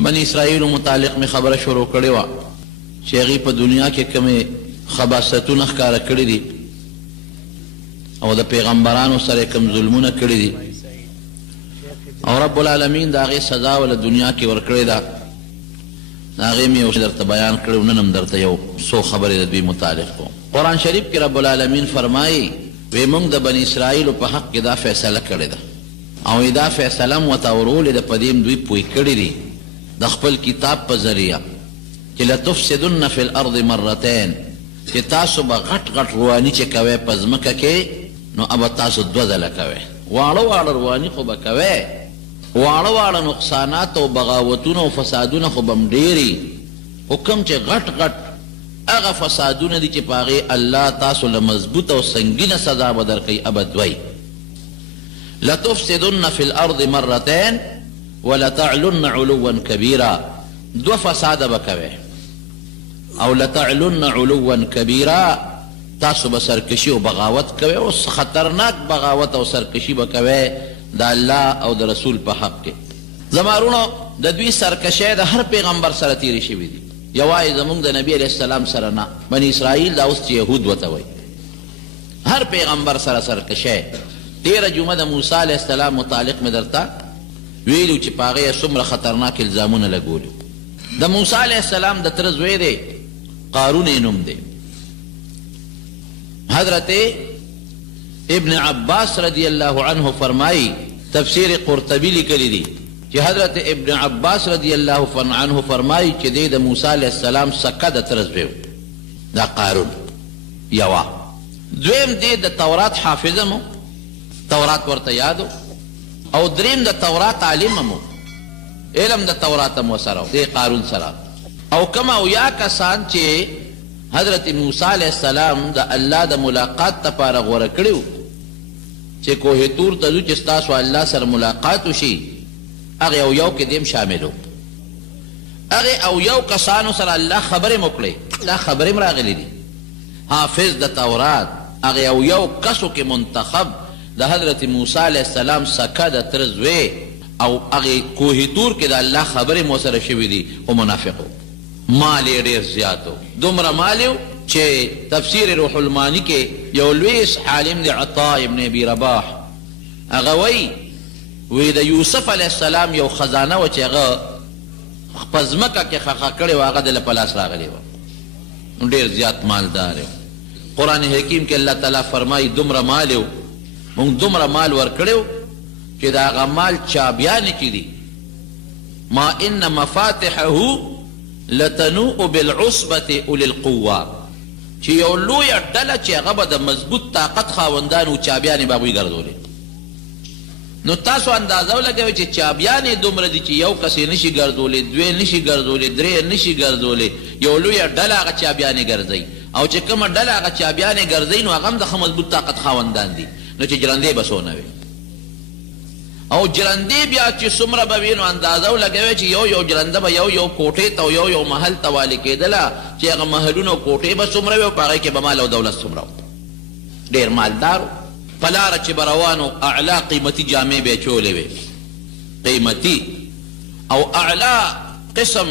بنی اسرائیل متعلق میں خبر شروع کړې وه چې هغې په دنیا کې کومې خباثتونه ښکاره کړي دي او د پیغمبرانو سره کوم ظلمونه کړي دي او رب العالمین د هغې سزا وله دنیا کې ورکړې ده د هغې مې یو درته بیان کړی و نن هم درته یو څو خبرې د دوی متعلق کوم قرآن شریف کې رب العالمین فرمایي وی موږ د بني اسرائیلو په حق کې دا فیصله کړې ده او دا فیصله م ورته ورولې ده په دې دوی پوه کړي دي د خپل کتاب په ذریعه چې لتفسدن فی الارض مرتين چې تاسو به غټ غټ رواني چې کوئ په ځمکه کې نو ابه تاسو دوه ځله کوئ واړه واړه رواني خو به کوئ واړه واړه نقصانات او بغاوتونه او فسادونه خو به م ډېري خو کوم چې غټ غټ هغه فسادونه دي چې په هغې الله تاسو له مضبوط او سنګینه سزا به درکوي ابه دوی لتفسدن فی الارض مرتين ولتعلن علوا كبيرا دو فساد بکوي او لتعلن علوا كبيرا تاسو به سرکشي او بغاوت کوي او خطرناک بغاوت او سرکشي بکوي د الله او د رسول په حق کې زمارونو د دوی سرکشي د هر پیغمبر سره تیری شوي دي یوازې زمونږ د نبی علیه السلام سره نه بني اسرائیل دا اوس چې یهود ورته وایي هر پیغمبر سره سرکشي تیره جمعه د موسی علیه السلام متعلق مې درته ویلو چې په هغې څومره خطرناک الزامونه لګولي د موسی علیه السلام د تره زوی دی قارون یې نوم دی حضرت ابن عباس رضی الله عنه فرمایي تفسیر قرطبي لیکلی دی چې حضرت ابن عباس رضی الله عنه فرمایي چې دی د موسی علیه السلام سکه د تره زوی دا قارون یوه دویم دی د تورات حافظه مو تورات ورته یادو او دریم د تورات عالم مو علم د تورات مو سره دی قارون سره او کما او یا کسان چې حضرت موسی علیه السلام د الله د ملاقات لپاره غوره کړي چې کوه تور ته ځو چې ستاسو الله سره ملاقات وشي هغې او یو کې دیم شامل و هغې او یو کسانو سره الله خبرې م وکړې دا خبرې م راغلي دي حافظ د تورات هغې او یو کسو کې منتخب د حضرت موسی علیه السلام سکه د تره زوی او هغې کوه تور کې د الله خبرې مو سره شوي دي خو منافق و مال یې ډېر زیات و دومره مال یې چې تفسیر روح المانی کې یو لوی عالم دی عطا ابن ابي رباح هغه وی د یوسف علیه السلام یو خزانه و چې هغه په ځمکه کې خښه کړې و هغه دله په لاس راغلی و ډېر زیات مالدار و قرآن حکیم کې الله تعالی فرمایي دومره مال و مونږ دومره مال ورکړی و چې د هغه مال چابیانې چې دي ما ان مفاتحه لتنوء بالعصبة اولي القوه چې یو لویه ډله چې هغه به د مضبوط طاقت خاوندان و چابیانې به هغوی ګرځولې نو تاسو اندازه ولګوئ چې چابیانې دومره دي چې یو کس یې نشي ګرځولی دوی نشي ګرځولی درې نشي ګرځولی یو لویه ډله هغه چابیانې ګرځوي او چې کومه ډله هغه چابیانې ګرځوي نو هغه هم د ښه مضبوط طاقت خاوندان دي نو چې جرندې به څونه وي او جرندې بیا چې څومره به وي نو اندازه ولګوئ چې یو جرنده به یو کوټې ته او یو محل ته والي کېدله چې هغه محلونه او کوټې به څومره وي او په هغې کې به مال او دولت څومره و ډېر مالدار و په لاره چې به روانو اعلا قیمتي جامې به یې چولې وې قیمتي او اعلا قسم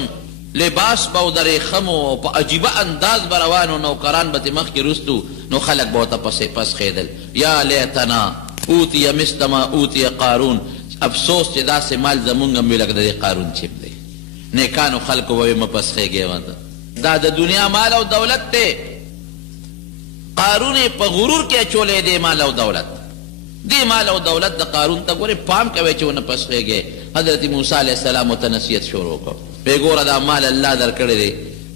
لباس به و د ریخمو او په عجیبه انداز به روانو نوکران به ترې مخکې رستو نو خلک به ورته پس خېدل یا لیتنا اوتی مثل ما اوتی قارون افسوس چې داسې مال زمونږ هم وي لکه د دې قارون چیپ دی نیکانو خلکو به وې مه پس خېږې ورته دا د دنیا مال او دولت دی قارون په غرور کې اچولی دی مال او دولت دی مال او دولت د قارون ته ګورې پام کوئ چې ونه پس خېږې حضرت موسی علیه السلام ورته نصیحت شروع کړ پې ګوره دا مال الله درکړی دی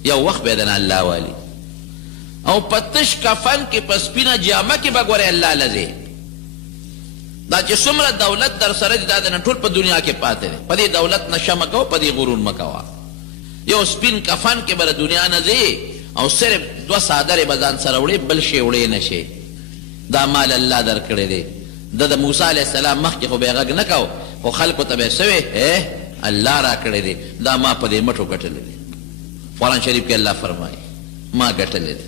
یو وخت به دنه الله والي او په تش کفن کې په سپینه جامه کې به ګورې الله لځې دا چې څومره دولت در سره دی دا د نه ټول په دنیا کې پاتې دی په دې دولت نشه مه کوه په دې غرور مه کوه یو سپین کفن کې به د دنیا نه ځې او صرف دوه څادرې به ځان سره وړې بل شی وړې نه شي دا مال الله درکړی دی د موسی علیه السلام مخکې خو به یې غږ نه کو خو خلکو ته به یې څه وې الله راکړی دی دا ما په دې مټو ګټلی دی قرآن شریف کې الله فرمایي ما ګټلی دی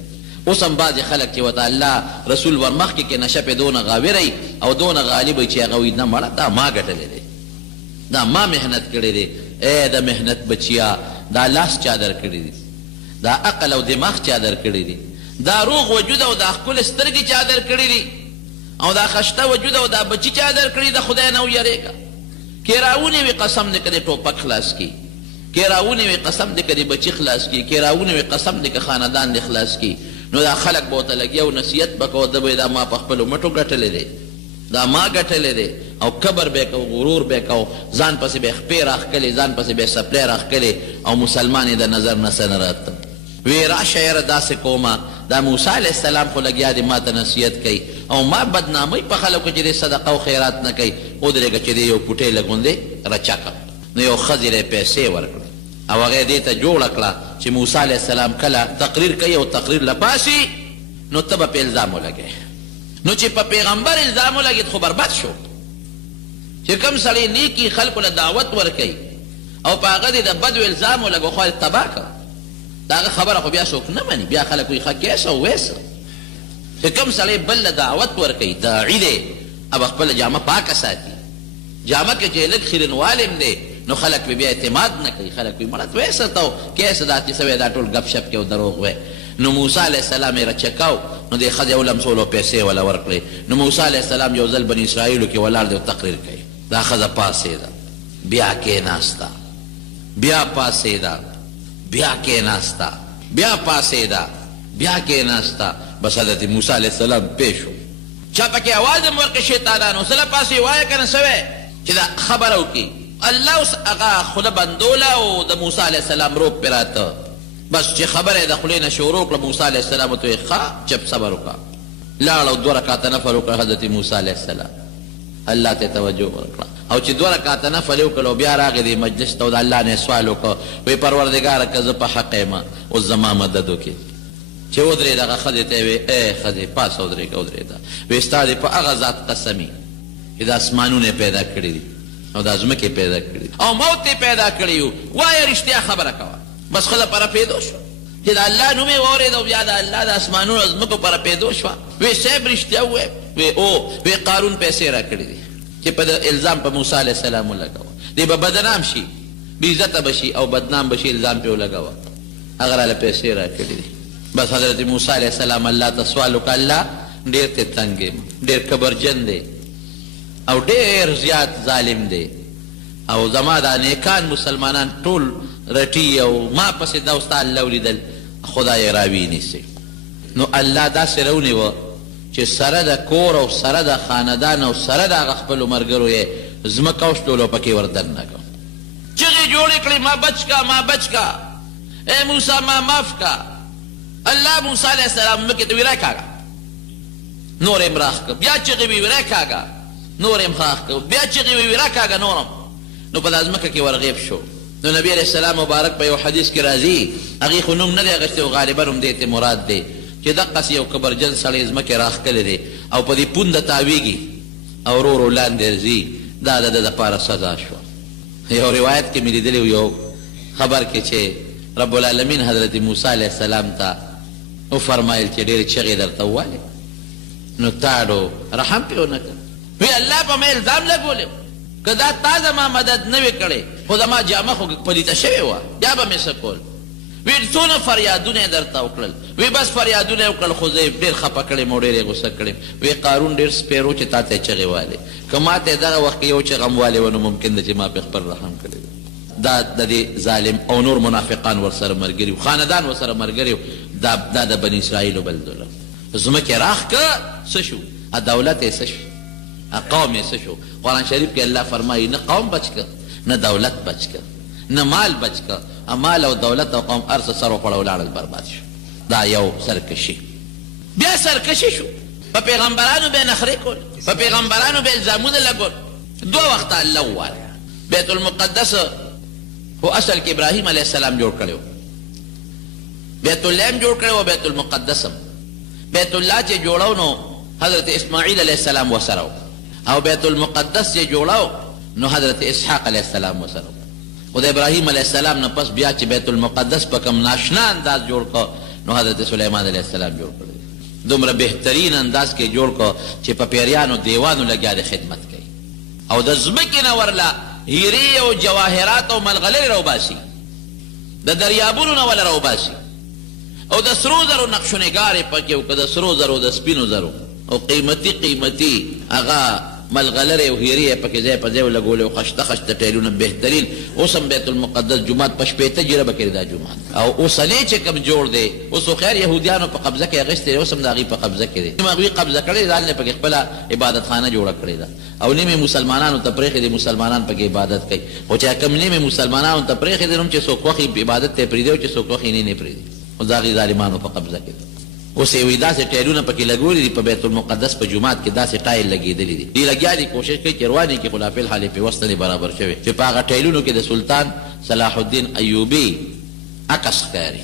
اوس هم بعضې خلک چې ورته الله رسول ور مخکې کې نشه پې دونه غاوری او دونه غالب وي چې هغه وایي نه مړه دا ما ګټلی دی دا ما محنت کړی دی اے د محنت بچیا دا لاس چا در کړی دي، دا عقل او دماغ چا در کړی دي، دا روغ وجود او دا ښکلې سترګې چا در کړي دي، او دا خشته وجود او دا بچي چا در کړي د خدای نه ویریږه. کې راونی وي قسم دې که د ټوپک خلاص کي، کې راونی وي قسم دې که د بچي خلاص کي، کې راونی وي قسم دې که خاندان دې خلاص کي، نو دا خلک به ورته لګیا او نصیحت به کوه، ده به دا ما په خپلو مټو ګټلی دی، دا ما ګټلی دی، او کبر به کو، غرور به کو، ځان پسې به خپې راښکلې، ځان پسې به څپلی راښکلې، او مسلمان یې د نظر نه څه نه راته. وی راشه یاره داسې کومه، دا موسی علیه السلام خو لګیا دی ما ته نصیحت کوي، او ما بدنامۍ په خلکو چې دی صدقه او خیرات نه کوي. ودرېږه چې دی یو پوټۍ لګوندې رچه کړ، نو یو ښځې له پیسې ورکړه، او هغه یې دې ته جوړه کړه چې موسی علیه السلام کله تقریر کوي او تقریر له پاسي، نو ته به پې الزام ولګې. نو چې په پیغمبر الزام ولګېد خو برباد شو. چې کوم سړی نیکي خلکو له دعوت ورکوي او په هغه دې د بدو الزام ولګو، خو تباه کړه. د هغه خبره خو بیا څوک نه مني، بیا خلک وایي ښه کیسه ویسه. چې کوم سړی بل له دعوت ورکوي، داعي دی، اب خپله جامه پاکه ساتي، جامه کې چې لږ خیرنوالم دی، نو خلک به بیا اعتماد نه کوي، خلک وایي مړه ویسه ته کیسه دا چې څه دا ټول ګپ شپ کې او دروغ وی. نو موسی علیه السلام یې رچکاو، نو دې ښځې ولمسولو پیسې وله ورکړې. نو موسی علیه السلام یو ځل بني اسرائیلو کې ولاړ دی او تقریر کوي. دا ښځه پاڅېده، بیا کېناسته، بیا پاڅېده، بیا کېناسته، بیا پاڅېده، بیا کېناسته. بس حضرت موسی علیه السلام پیش شو. چا پکې اواز هم ورکړه شیطانانو، سله پاسې وایه که نه څه وی چې دا خبره وکړي. الله اوس هغه خوله بندوله او د موسی علیه السلام روب پرې راته. بس چې خبره یې د خولې نه شروع کړه، موسی علیه السلام ورته ویې ښه چپ صبر وکړه. لاړ او 2 رکعته نفل وکړه حضرت موسی علیه السلام، الله ته توجه ورکړه. او چې 2 رکعته نفل یې وکړل او بیا راغی دې مجلس ته او د الله نه سوال وکړه، وایي پروردګاره که زه په حق یم اوس زما مدد وکړي. چې ودرېد هغه ښځې ته یې ویې ای ښځې پاسه ودرېږه ودرېده، وایي ستا دې په هغه ذات قسمي چې د اسمانونه یې پیدا کړي دي او د ځمکې پیدا کړي دي او موت یې پیدا کړي یو، وایه رښتیا خبره کوه. بس ښځه پره پیدا شوه چې د الله نوم یې واورېد او بیا د الله د اسمانونو او ځمکو پره پیدا شوه. وایي صاحب رښتیا ووایه؟ وایي او. وایي قارون پیسې را کړي دي چې په الزام په موسی علیه السلام ولګوه، دی به بدنام شي، بې عزته به شي او بدنام به شي، الزام پرې ولګوه، هغه راله پیسې را کړي دي. بس حضرت موسی علیه السلام الله ته سوال وکړه، الله ډېر ته تنګ یم، ډېر کبرجن دی او ډېر زیات ظالم دی، او زما دا نیکان مسلمانان ټول رټي او ما پسې دا ستا الله ولیدل، خدای راوي نیسي. نو الله داسې راونیوه چې سره د کور او سره د خاندان او سره د هغه خپلو ملګرو یې ځمکه وشلولو پکې ور دننه کړه. چغې جوړې کړې ما بچ کا ما بچ کا، ای موسی ما معاف کا. الله موسی علیه السلام مکې ته وی راکاږه، نور یې راخ کړه، بیا چغې وی راکاږه، نور یې راخ کړه، بیا چغې وی راکاږه نورم. نو په دا ځمکه کې ورغیب شو. نو نبی علیه السلام مبارک په یو حدیث کې راځي، هغې خو نوم نه دی اخیستی او غالبا هم دې ته مراد دی چې دقسې یو کبرجن سړی ځمکې راښکلی دی او په دې پونده تاویږي او ورو ورو لاندې ځي، دا د ده دپاره سزا شوه. یو روایت کې مې لیدلی یو خبر کې چې رب العالمین حضرت موسی علیه السلام ته وفرمایل چې ډېرې چغې درته ووالې، نو تاړو رحم پې ونه کړ. وی الله په مې الزام لګولی، که دا تا زما مدد نه وې کړې خو زما جامه خو پلیته شوې وه، بیا به مې څه کول. وی څونه فریادونه یې درته وکړل، وی بس فریادونه یې وکړل خو زه یې ډېر خفه کړم او ډېر یې غوسه کړم. وی قارون ډېر سپیرو چې تا ته یې چغې والې، که ما ته یې دغه وخت کې یو چغه م والې وه نو ممکن ده چې ما پې خپل رحم کړی دی. دا د دې ظالم او نور منافقان ورسره ملګري وو، خاندان ورسره ملګري وو. دا د بني اسرائیلو بل ظلم. ځمکې راښ که څه شو، دولت یې څه شو، قوم یې څه شو. قرآن شریف کې الله فرمایي نه قوم بچ که، نه دولت بچ که، نه مال بچ که. مال او دولت او قوم هر څه سر وخوړه ولاړل برباد شو. دا یو سرکشي. بیا سرکشي شو، په پیغمبرانو به یې نخرې کول، په پیغمبرانو به یې الزامونه لګول. 2 وخته الله ووایه. بیت المقدس خو اصل کې ابراهیم علیه السلام جوړ کړی و، بیت الله هم جوړ کړی و، بیت المقدس هم. بیت الله چې جوړو نو حضرت اسماعیل علیه السلام ورسره و، او بیت المقدس چې جوړو نو حضرت اسحاق علیه السلام ورسره و. خو د ابراهیم علیه السلام نه پس بیا چې بیت المقدس په کوم ناشنا انداز جوړ کړ نو حضرت سلیمان علیه السلام جوړ کړی. دومره بهترین انداز کې جوړ کړ چې په پیریانو دیوانو لګیا د خدمت کوي، او د ځمکې نه ورله هیرې او جواهرات او ملغلرې راوباسي، د دریابونو نه وله راوباسي، او د سرو زرو نقشونګارې پکې او که د سرو زرو د سپینو زرو او قیمتي هغه ملغلرې او هیرې یې پکې ځای په ځای ولګولې او خشته خشته ټایلونه بهترین. اوس هم بیت المقدس جومات په شپېته جربه کې دا جومات او اوسنی چې کوم جوړ دی اوس خو خیر یهودیانو په قبضه کې اخیستی دی، اوس هم د هغوی په قبضه کې دی. هغوی قبضه کړی ځان یې پکې خپله عبادتخانه جوړه کړې ده او نیمې مسلمانانو ته پرېښې دي، مسلمانان پکې عبادت کوي. خو چې کوم نیمې مسلمانانو ته پرېښې دي نو چې څوک خوښي عبادت ته یې پرېږدي او چې څوک خوښي نه یې پرېږدي، اوس د هغې ظالمانو په قبضه کې ده. اوس یې وایي داسې ټایلونه پکې لګولي دي په بیت المقدس په جومات کې، داسې ټایل لګېدلي دي. دوی لګیا دي کوشش کوي چې روانې کړي، خو لا فلحال یې پیوسته دی برابر شوی چې په هغه ټایلونو کې د سلطان صلاح الدین ایوبي عکس ښکاري.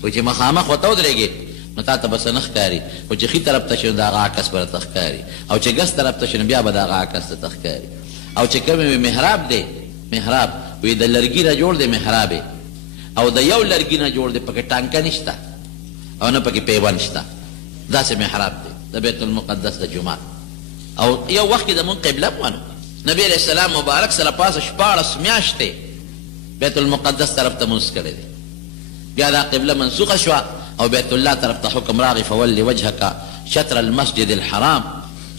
خو چې مخامخ ورته ودرېږې نو تا ته به څه نه ښکاري، خو چې ښي طرف ته شي نو د هغه عکس به درته ښکاري، او چې ګس طرف ته شي نو بیا به د هغه عکس درته ښکاري. او چې کوم محراب دی، محراب وایي د لرګي نه جوړ دی محراب او د یو لرګي نه جوړ دی، پکې ټانکه نشته او نه پکې پیوند شته، داسې محراب دی د بیت المقدس د جومات. او یو وخت کې زمونږ قبله وانه نبی علیه السلام مبارک سره پاسه 14 میاشتې بیت المقدس طرف ته مونځ کړی دی. بیا دا قبله منسوخه شوه او بیت الله طرف ته حکم راغی فولي وجهک شطر المسجد الحرام،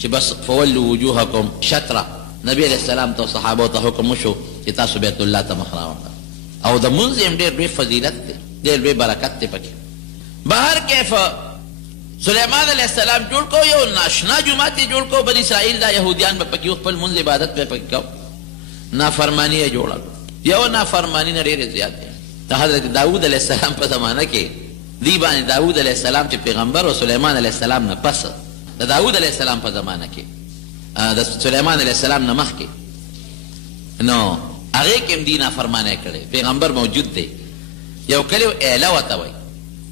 چې بس فولوا وجوهکم شطره. نبی علیه السلام ته صحابو ته حکم وشو چې تاسو بیت الله ته مخ راوړه او د مونځ هم ډېر لوی فضیلت دی، ډېر لوی برکت دی پکې. بهر کیف سلیمان علیہ السلام جوړ کو، یو ناشنا جومات یې جوړ کو، بني اسرائیل دا یهودیان به پکې خپل منځ عبادت به پکې کو، نافرمانی یې جوړه یو نافرمانی نه ډېرې زیات دی. د حضرت داود علیہ السلام په زمانه کې دی باندې داود علیہ السلام چې پیغمبر او سلیمان علیہ السلام نه پس د داود علیہ السلام په زمانه کې د سلیمان علیہ السلام نه مخکې نو هغې کې هم دی نافرمانی کړې، پیغمبر موجود دی. یو کلی ایله ورته وایي،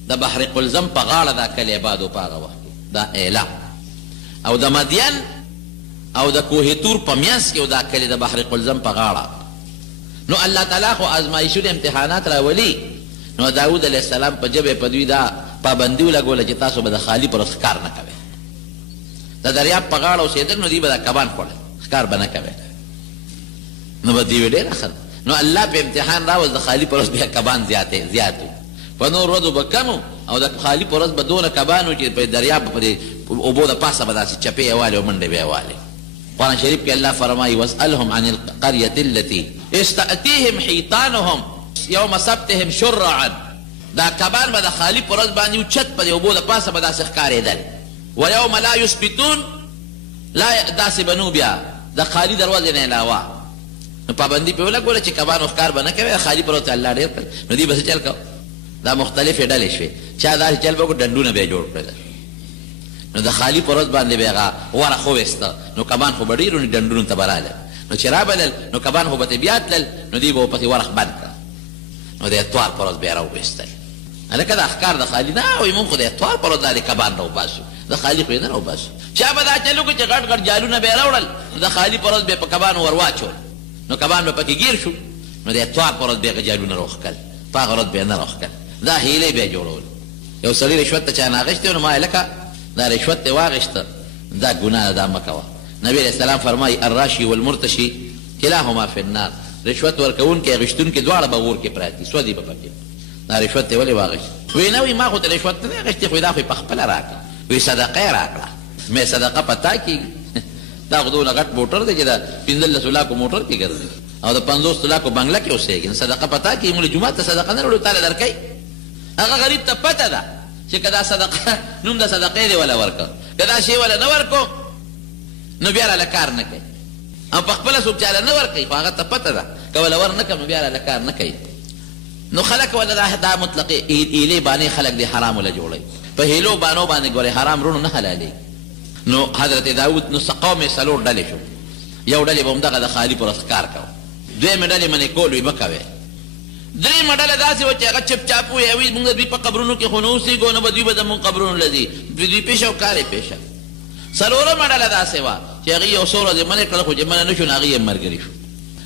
د بحر قلزم په غاړه دا کلی آباد و په هغه وخت کې دا ایله، او د مدین او د کوه تور په منځ کې دا کلی د بحر قلزم په غاړه. نو الله تعالی خو ازمایښتونه امتحانات راولي، نو داود علیه السلام په ژبې په دوی دا پابندي ولګوله چې تاسو به د خالي پر ښکار نه کوئ، د دریاب په غاړه اوسېدل نو دوی به دا کبان خوړل، ښکار به نه کوئ. نو به دوی ډېره ښه نو الله په امتحان راوست د خالي پر بیا کبان زیات وو، په نور ورځو به کم او د خالي په ورځ به دونه کبان وو چې په دریاب په اوبو د پاسه به داسې چپې یې والې او منډې به یې والې. قرآن شریف کې الله فرمایي واسألهم عن القرية التي استأتيهم حيطانهم يوم سبتهم شرعا، دا کبان به د خالي په ورځ باندې اوچت په د اوبو د پاسه به داسې ښکارېدل، ویوم لا یثبتون لا داسې به نو بیا د خالي د ورځې نه علاوه. نو پابندي پرې ولګوله چې کبانو ښکار به نه کوي، خالي پر ورځ الله ډېر کړ. نو دوی به څه چل کو، دا مختلفې ډلې شوې، چا داسې چل به وکړو ډنډونه به یې جوړ کړل، نو د خالي په ورځ باندې به یې هغه ورخ وویسته، نو کبان خو به ډېرو ډنډونو ته به رالل، نو چې رابلل نو کبان خو به ترې بیا تلل، نو دوی به ورپسې ورخ بند کړه، نو د اتوار په ورځ به یې راوویستل. هلکه دا ښکار د خالي نه وایي مونږ خو د اتوار په ورځ دا د کبان راوباسو، د خالي خو یې نه راوباسو. چا به دا چل وکړو چې غټ غټ جالونه به یې راوړل، نو د خالي په ورځ به یې په کبانو ور واچول، نو کبان به پکې ګیر شو، نو د اتوار په ورځ به یې جالونه راوښکل، په هغه ورځ به یې نه راوښکل. دا هیلې به یې جوړول. یو سړي رشوت ته چا نه اخیستی نو ما هلکه دا رشوت دې واخیسته، دا ګناه ده، دا مه کوه. نبي علیه السلام فرمایي الراشي والمرتشي کلاهما فی النار، رشوت ورکوونکی اخیستونکي دواړه به اور کې پراته دي، سودي به پکې. دا رشوت دې ولې واخیست؟ وایي نه وایي ما خو ته رشوت نه دی اخیستی، خو دا خو یې پخپله راکړه. وایي صدقه یې راکړه. مې صدقه په تا کېږي؟ دا خو دونه غټ موټر دی چې د 15 لاکو موټر کې ګرځي او د 50 لاکو بنګله کې اوسېږي، نو صدقه په تا کېږي. موږ جومات ته صدقه نه وړو، تاله درکوي. هغه غریب ته پته ده چې که دا صدقه نوم د صدقې دی ولا ورکړه، که دا شی ولا نه ورکړو نو بیا راله کار نه کوي، او په خپله څوک چاله نه ورکوي خو هغه ته پته ده که ولا ور نه کړم نو بیا راله کار نه کوي. نو خلک ولا دا مطلقې هیلې بانې خلک د حرام ولا جوړوي، په هیلو بانو باندې ګورې حرام رونو نه حلالېږي. نو حضرت داود نو قوم یې 4 ډلې شو، یو ډلې به همدغه د خالي پر ښکار کوه، دویمې ډلې منې کول وي مه کوې، درېیمه ډله داسې وه چې هغه چپ چاپ ووایي هغوی مونږ د دوی په قبرونو کې خو نه اوسېږو، نه به دوی به زمونږ قبرونو له ځي، دوی پیشه او کار یې پیشه. 4مه ډله داسې وه چې هغوی یو څو ورځې منې کړه، خو چې منې نه شو نو هغوی یې ملګري شو.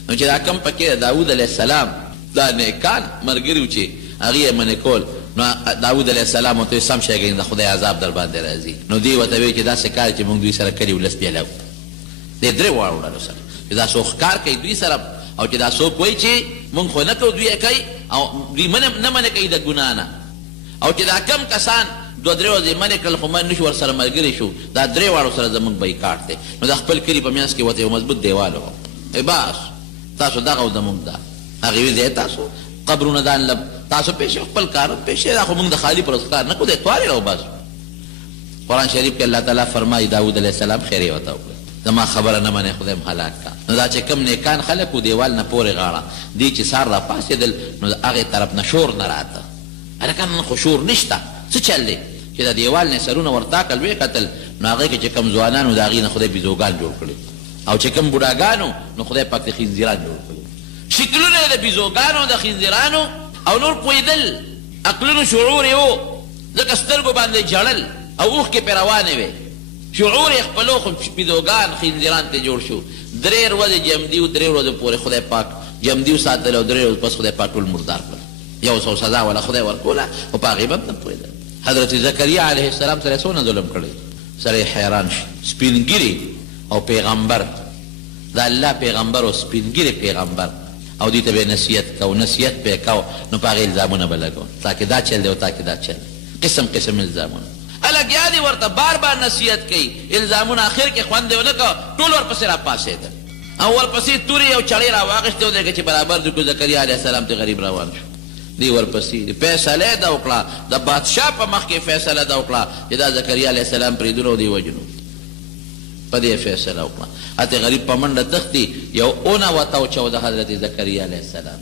نو چې دا کم پکې د داود علیه السلام دا نیکان ملګري وو چې هغوی یې منې کول، نو داود علیه السلام ورته سم شی کوي د خدای عذاب در باندې راځي. نو دوی ورته وایي چې داسې کار چې مونږ دوی سره کړي ولس پیاله وو، دې 3 واړو ډلو سره چې دا څوک ښکار کوي دوی سره او چې دا څوک وایي چې مونږ خو نه کوو دوی یې کوي او دوی نه منع کوي د ګناه نه او چې دا کم کسان دوه درې ورځې منع کړل خو من نشو ورسره ملګري شو دا درې واړو سره زموږ بایکاټ دی نو د خپل کلي په منځ کې ورته یو مضبوط دیوال و بس تاسو دغه او زموږ دا هغې ویل دی تاسو قبرونه دان لب تاسو پیښې خپل کار پیښې دا خو موږ د خالي پر کار نه کوو دی توارې راو بس قرآن شریف کې الله تعالی فرمایي داود علیه السلام خیر یې ورته وکړه زما خبره نه منې خدای م هلاک کړه نو دا چې کوم نیکان خلک و دیوال نه پورې غاړه دی چې سار را پاسېدل نو د هغې طرف نه شور نه راته هلکه نن خو شور نشته څه چل دی چې د دیوال نه سرونه ورتاکل ویې کتل نو هغې کې چې کوم ځوانانو د هغې نه خدای بیزوګان جوړ کړي او چې کوم بوډاګانو نو خدای پاک د خنزیران جوړ کړي شکلونه یې د بیزوګانو د خنزیرانو او نور پوهېدل عقلونو شعور یې و ځکه سترګو باندې جړل او اوښکې پرې روانې وې شعور یې خپلو خو بیزوګان خنزیران ته جوړ شو 3 ورځې جمدي و 3 ورځې پورې خدای پاک جمدي وساتل او 3 ورځې پس خدای پاک ټول مردار کړل یو څو سزا ولا خدای ورکوله او په هغې به هم نه پوهېدل حضرت زکریا علیه السلام سره څونه ظلم کړی سره یې حیران شي سپینګیري او پیغمبر د الله پیغمبر او سپینګیري پیغمبر او دوی ته به نصیحت کو نصیحت به کو نو په هغې الزامونه به لګول تاکې دا چل دی او تاکې دا چل قسم قسم الزامونه الګیا دي ورته بار بار نصیحت کوي الزامونه اخر کې خوند یې ونه کړه ټول ورپسې راپاڅېدل او ورپسې تورې یو چړې راواخېستې ودرېږه چې برابر د کو زکریا علیه السلام ته غریب روان شو دی ورپسې فیصله یې دا وکړه د بادشاه په مخ کې فیصله دا وکړه چې دا زکریا علیه السلام پرېږدلو او دی وجنو په دې فیصله وکړه هلته غریب په منډه تښتي یو اونه ورته وچو د حضرت زکریا علیه السلام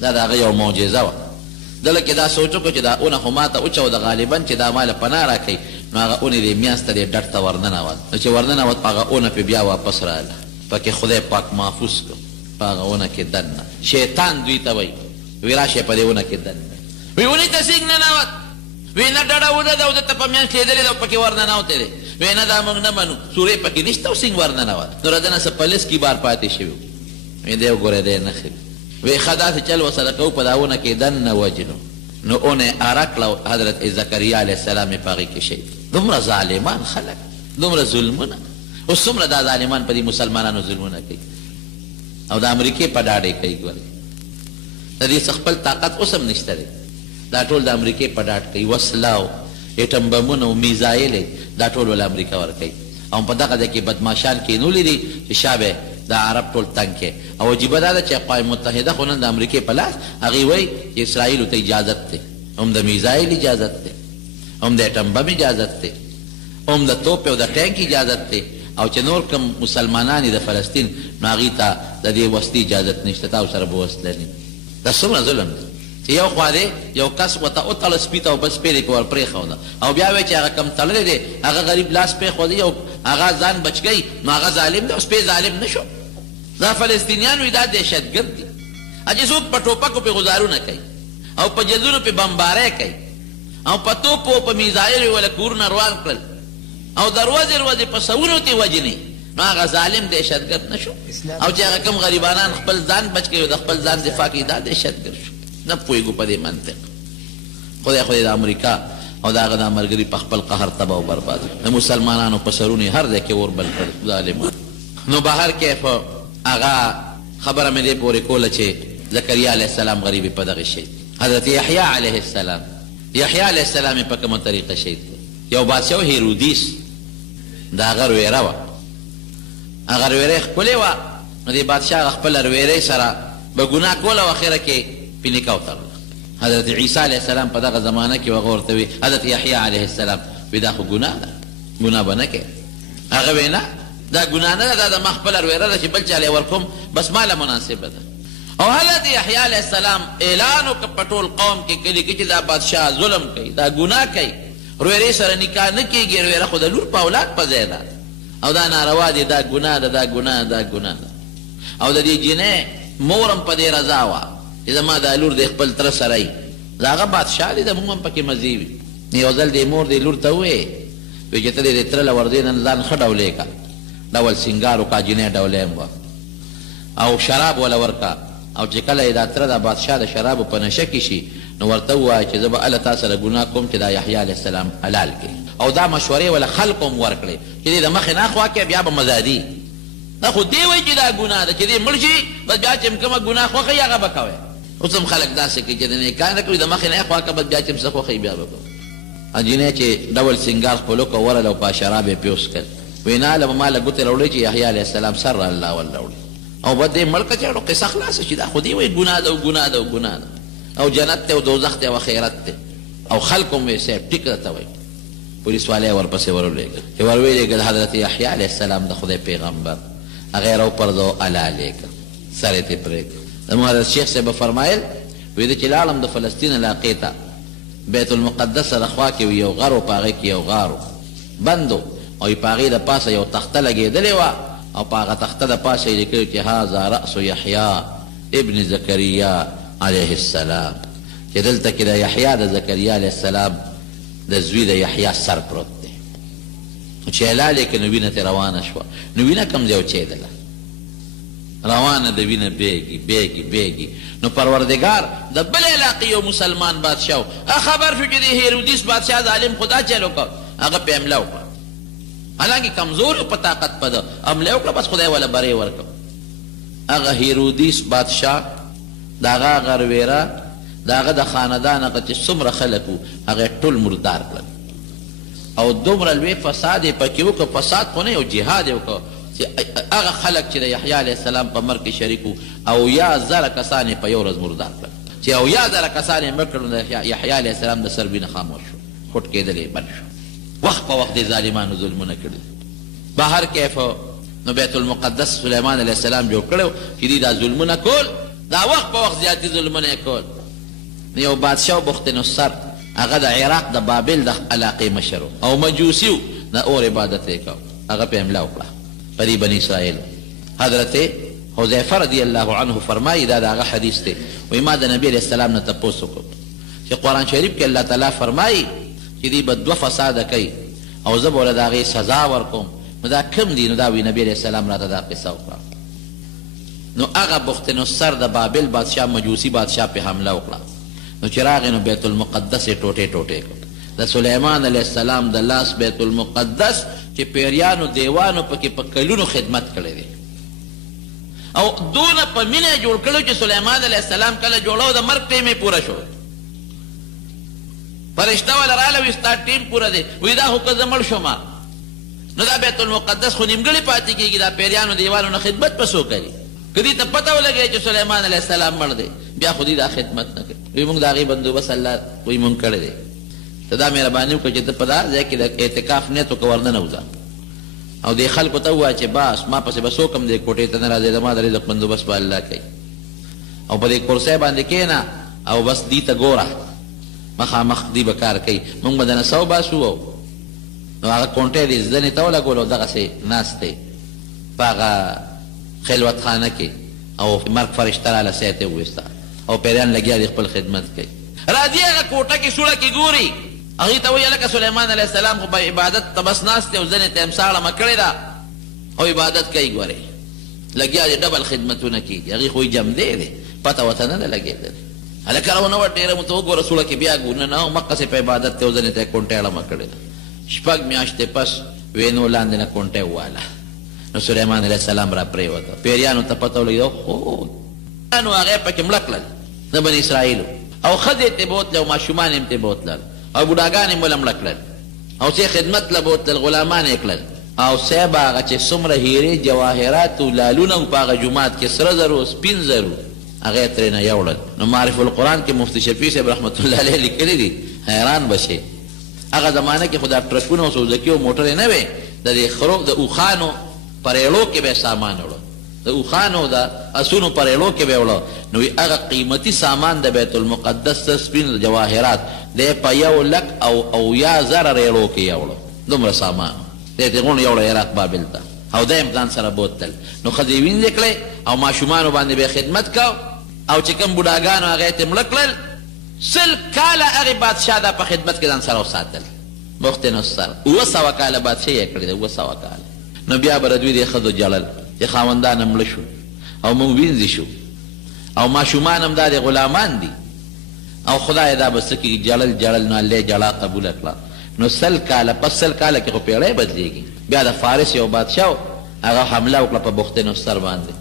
دا د هغه یو معجزه وه دله کې دا سوچ وکړو چې دا اونه خو ما ته وچو د غالبا چې دا ما له پناه راکوي نو هغه اونې دې میانځ ته دې ډټ ته ورننوت نو چې ورننوت په هغه اونه پې بیا واپس راغله پکې خدای پاک محفوظ کړو په هغه اونه کې دننه شیطان دوی ته وایي وی راشئ په دې اونه کې دننه وی اونې ته سینګ ننوت وی نه ډډه وډه ده او دته په میانځ لیدلې ده او پکې ورننوتی دی وی نه دا موږ نه منو سورې پکې نشته او سینګ ورننوت نو را دنه څه پلس کې بار پاتې شوي وی دی وګوره دی نښې وی ښه داسې چل ورسره کوو په دا اونه کې دننه وجنو نو اونې اره کړه حضرت زکریا علیه السلام یې په هغې کې شهید دومره ظالمان خلک دومره ظلمونه اوس څومره دا ظالمان په دې مسلمانانو ظلمونه کوي او د امریکې په ډاډ یې کوي ګورې د دې څه خپل طاقت اوس هم نشته دی دا ټول د امریکې په ډاډ کوي وسله او ایټم بمونه او میزایل دا ټول ول امریکا ورکوي او په دغه ځای کې بدماشان کینولي دي چې شابه دا عرب ټول تنګ کې او عجیبه دا ده چې اقوام متحده خو نن د امریکې په لاس هغې وایي چې اسرائیلو ته اجازت دی هم د میزایل اجازت دی هم د ایټم بم اجازت دی هم د توپ او د ټینک اجازت دی او چې نور کوم مسلمانان د فلسطین نو هغې ته د دې وسلې اجازت نشته تاسو سره به وسله نه دا څومره ظلم دی چې یو خوا دی یو کس ورته وتړه سپي ته او بس پې دی پې ور پرېښوده او بیا وایي چې هغه کم تړلی دی هغه غریب لاس پرېښودی او هغه ځان بچ کوي نو هغه ظالم دی او سپی ظالم نه شو دا فلسطینیان وایي دا دهشتګرد دي چې څوک په ټوپکو پې غزارونه کوي او په جزونو پې بمباری کوي او په توپو او په میزایلو یې وله کورونه روان کړل او دروازې روازې په سوونو تې وجنې نو هغه ظالم دهشتګرد نه شو او چې هغه کم غریبانان خپل ځان بچ کوي او د خپل ځان دفاع کوي دا دهشتګرد شو نه پوهېږو په دې منطق خدای د امریکا او د هغه د ملګري په خپل قهر تباه او برباد د مسلمانانو په سرونو هر ځای کې اور بل کړ ظالمان نو بهر کیف هغه خبره مې دې پورې کوله چې زکریا علیه السلام غریب په دغه شهید حضرت یحیی علیه السلام یحیی علیه السلام یې په کومه طریقه شهید کړ یو بادشاه هیرودیس د هغه رویره وه هغه رویرې ښکلې وه نو دې بادشاه خپله رویرې سره به ګناه کوله او اخره کې پې نکاح وتړله حضرت عیسی علیه السلام په دغه زمانه کې هغه ورته وي حضرت یحیی علیه السلام وی دا خو ګناه ده ګناه به نه کوې هغه وی نه دا ګناه نه ده دا د ما خپله رویره ده چې بل چاله یې ورکوم بس ماله مناسبه ده او حضرت یحیی علیه السلام اعلان وکړ په ټول قوم کې کلي کې چې دا بادشاه ظلم کوي دا ګناه کوي رویرې سره نکاح نه کېږي رویره خو د لور په اولاد په ځای ده او دا ناروا دي دا ګناه ده دا ګناه دا ګناه ده او د دې جینۍ مور هم په دې رضا وه چې زما دا لور د خپل تره سره یي د هغه بادشاه دی د مونږ هم پکې مزې وي یو ځل دې مور دې لور ته وویې وایي چې ته دې تره له وردې نن ځان ښه ډولې کا ډول سینګار وکړه جینۍ ډولې هم وه او شراب وله ورکړه او چې کله یې دا تره د بادشاه د شرابو په نشه کې شي نو ورته ووایه چې زه به هله تا سره ګناه کوم چې دا یحیی علیه السلام حلال کړي او دا مشورې وله خلقو هم ورکړې چې دې د مخې نه خوا کې بیا به مزادي دا خو دی وایي چې دا ګناه ده چې دی مړ شي بس بیا چې کومه ګناه خوښوي هغه به کوئ. اوس هم خلک داسې کوي چې د نیکان نه کوي د مخې نه یې خوا که بس بیا چې څه خوښوي بیا به کوي. جینۍ چې ډول سینګار خپل وکړه ورله او په شراب یې پیوس کړ وایي ناله به ما له ګوتې راوړی چې یحیی علیه السلام سر الله ول راوړي او به دې مړ که چاړو قصه خلاصه شي. دا خو دی وایي ګناه ده او ګناه ده او ګناه ده او جنت ته او دوزخ ته او آخرت ته او خلق هم وایي صاحب ټیک راته وایي. پولیس والی ورپسې ورولېږل چې ورویلېږل حضرت یحیی علیه السلام د خدای پیغمبر هغه یې راوپرځو الالېږه سر یې ترې پرېږده. زموږ حضرت شیخ صاحب به فرمایل وایي چې لاړم د فلسطین علاقې ته بیت المقدس سره خوا کې یو غر و په هغې کې یو غار و بند و او په هغې د پاسه یو تخته لګېدلې وه او په هغه تخته د پاسه یې لیکلي چې هذا رأس یحیی ابن زکریا علیه السلام چې دلته کې د یحیی د زکریا علیه السلام د زوی د یحیی سر پروت دی. چې حلال یې که نو وینه ترې روانه شوه نو وینه کوم ځای وچېدله روانه د وینه بیږي بیږي بیږي. نو پروردګار د بل علاقې یو مسلمان بادشاه و خبر شو چې د هیرودیس بادشاه ظالم خدا چل وکړ هغه پې حمله وکړه حالانکې کمزور په طاقت په ده حمله وکړه بس خدای والا برې ورکړه. هغه هیرودیس بادشاه د هغه غرویره د هغه د خاندان هغه چې څومره خلک وو هغه ټول مردار کړل او دومره لوی فساد یې پکې وکړه. فساد خو نه یو جهاد یې وکړه چې هغه خلک چې د یحیی علیه السلام په مرګ کې شریک وو او یا زره کسان یې په یو ورځ مردار کړل چې او یا زره کسان یې مړ کړل. د یحیی علیه السلام د سر وینه خاموش شو خوټ کېدل یې بند شو. وخت په وخت دې ظالمانو ظلمونه کړي بهر کیف نو بیت المقدس سلیمان علیه السلام جوړ کړی چې دوی دا ظلمونه کول دا وخت په وخت زیاتې ظلمونه یې کول. نو یو بادشاه بخت نصر هغه د عراق د بابل د علاقې مشر او مجوسي و د اور عبادت یې کو هغه پې حمله وکړه په دې بني اسرائیل. حضرت حذیفه رضی الله عنه فرمایي دا د هغه حدیث دی وایي ما د نبي علیه السلام نه تپوس وکړ چې قرآن شریف کې الله تعالی فرمایي چې دوی به دوه فساده کوي او زه به ورله د هغې سزا ورکوم نو دا کم دي؟ نو دا وایي نبي علیه السلام راته دا قصه وکړه. نو هغه بخت نصر د بابل بادشاه مجوسي بادشاه پې حمله وکړه نو چې راغی نو بیت المقدس یې ټوټې ټوټې کړ. د سلیمان علیه السلام د لاس بیت المقدس چې پیریانو دیوانو پکې په کلونو خدمت کړی دی او دونه په مینه یې جوړ کړی چې سلیمان علیه السلام کله جوړو د مرګ ټیم یې پوره شو فرشته والا راغله وایي ستا ټیم پوره دی وایي دا خو که زه مړ شوم نو دا بیت المقدس خو نیمګړی پاتې کېږي دا پیریانو دیوانو نه خدمت به څوک کوي. که دې ته پته ولګوي چې سلیمان علیه السلام مړ دی بیا خو دې دا خدمت نه کوي. وایي موږ د هغې بندوبست الله وایي موږ کړی دی ته دا مهرباني وکړه چې ته په دا ځای کې د اعتکاف نیت وکړه ورننه وځه او دې خلکو ته ووایه چې بس ما پسې به څوک هم دې کوټې ته نه راځي زما د رزق بندوبست به الله کوي او په دې کرسۍ باندې کښېنه او بس دې ته ګوره مخامخ دې به کار کوي. موږ به دنه سو باسو نو هغه کونټۍ دې زنې ته ولګول او دغسې ناست دی په هغه خلوت خانه کې او مرګ فرشته راله سیت یې وویسته او پیریان لګیا دي خپل خدمت کوي. راځي هغه کوټه کې سوړه کې ګوري هغې ته وایي هلکه سلیمان علیه السلام خو په عبادت ته بس ناست دی او زنې ته یې مساړمه کړې ده او عبادت کوي ګورې لګیا دي ډبل خدمتونه کېږي هغې خو یې جمدی دی پته ورته نه ده لګېدلې هلکه راونه وه ډېره مو ته وګوره سوړه کې بیا ګور نه مقصې په عبادت ته او زنې ته یې کونټۍ اړمه کړې ده. شپږ میاشتې پس وینو لاندې نه کونټۍ وواله نو سلیمان علیه السلام را پرېوته پیریانو ته پته ولګېده خو نو هغې پکې مړه کړل د بني اسرائیلو او ښځې ترې بوتلې او ماشومان یې ترې بوتلل او بوډاګان یې مله مړه کړل او چې خدمت له بوتلل غلامان یې کړل او صاحب هغه چې څومره هیرې جواهرات و لالونه و په هغه جومات کې سره زرو سپین زرو هغه یې ترېنه یوړل. نو معرف القرآن کې مفتی شفیع صاحب رحمت الله علیه لیکلي دي حیران بشي هغه زمانه کې خو دا ټرکونه او سوزکي او موټرې نه وې د دې خرو د اوښانو پریړو کې به یې سامان وړو د اوښانو د اسونو پریړو کې به یې وړو نو هغه قیمتي سامان د بیت المقدس سپین جواهرات دی په 1,00,000 ریړو کې یې وړو دومره سامان دی ترې غونډ یوړه عراق بابل ته او دا یې ځان سره بوتل نو ښځې وینځې کړې او ماشومانو باندې به یې خدمت کو او چې کوم بوډاګانو هغه یې ترې مړه کړل 100 کاله هغې بادشاه دا په خدمت کې ځان سره وساتل بخت نصر 700 کاله بادشاهي یې کړې ده 700 کاله. نو بیا به دوی دې ښځو جړل چې خاوندان هم مړه شو او موږ وینځي شو او ماشومان هم دا د غلامان دي او خدای دا به څه کېږي جړل جړل نو الله یې جړا قبوله کړه. نو 100 کاله پس 100 کاله کې خو پیړۍ بدلېږي. بیا د فارس یو بادشاه هغه حمله وکړه په بخت نصر باندې.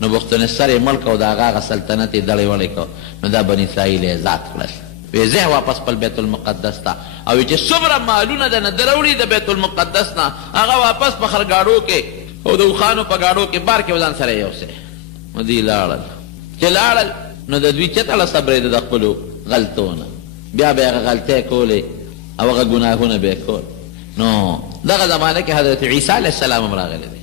نو بخت نصر یې ملک او د هغه سلطنت یې دړې وړې کړ. نو دا بني اسرائیل یې ذات کړل. وی ځه واپس خپل بیت المقدس ته. او چې څومره مالونه د نه دروړي د بیت المقدس نه هغه واپس په خرګاړو کې او د اوښانو په ګاډو کې بار کې ځان سره یوسئ. نو دوی لاړل. چې لاړل نو د دوی چټله صبرېده د خپلو غلطو نه. بیا به یې هغه غلطۍ کولې او هغه ګناهونه به یې کول. نو دغه زمانه کې حضرت عیسی علیه السلام هم راغلی دی.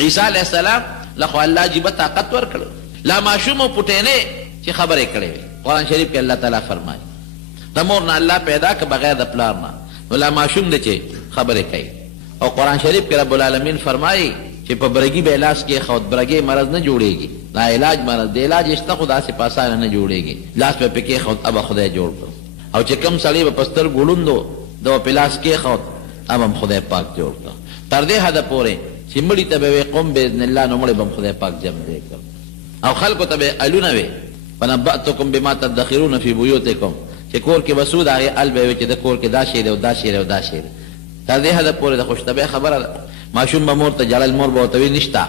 عیسی علیه السلام له خو الله عجیبه طاقت ورکړو. لا ماشوم او پټینې چې خبرې کړې وي. قرآن شریف کې الله تعالی فرمایي د مور نه الله پیدا که بغیر د پلار نه. نو لا ماشوم دی چې خبرې کوي. او قرآن شریف کې رب العالمین فرمایي چې په برګي به لاس کې خود برګي مرض نه جوړېږي. لا علاج مرض د علاج شته خو داسې په اسانه نه جوړېږي. لاس به پکې خود ابه خدای جوړ کړو. او چې کوم سړی به په سترګو ړوندو د په لاس کې خود اب هم خدای پاک جوړ کړو. تر دې حده پورې چې مړي ته به وي قم باذن الله نو مړي به هم خدای پاک جمع دی کړ. او خلکو ته به الونه وي فنبأتکم بما تدخرون فی بیوتکم چې کور کې بسود هغې ال به وي چې د کور کې دا شی دی او دا شی دی او دا شی دی. تر دې حده پورې د خوشطبعۍ خبره ده. ماشوم به مور ته جړل. مور به ورته وي نشته.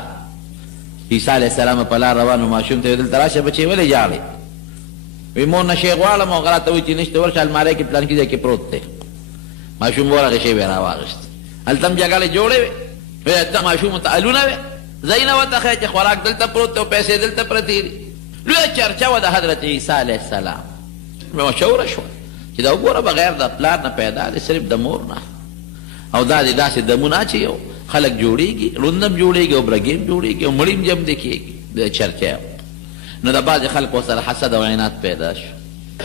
عیسی علیه السلام په لار روان و ماشوم ته ویل دلته راشه بچې ولې ژاړې؟ وی مور نه شی غواړم او هغه راته وایي چې نشته ورشه المارۍ کې پلانکي ځای کې پروت دی. ماشوم ورغې شی به یې راواغېست. هلته هم جګړې جوړې وې. وی ماشوم ته الونه وې ځای نه ورته ښیه چې خوراک دلته پروت دی او پیسې دلته پرتې دي. لویه چرچه وه د حضرت عیسی علیه السلام. مشهوره شوه چې دا وګوره بغیر د پلار نه پیدا دی صرف د مور نه. او دا دی داسې دمونه چې یو خلک جوړېږي ړوند هم جوړېږي او برګې هم جوړېږي او مړي هم جمع دی کېږي. د چرچه نو د بعضې خلکو سره حسد او عناد پیدا شو.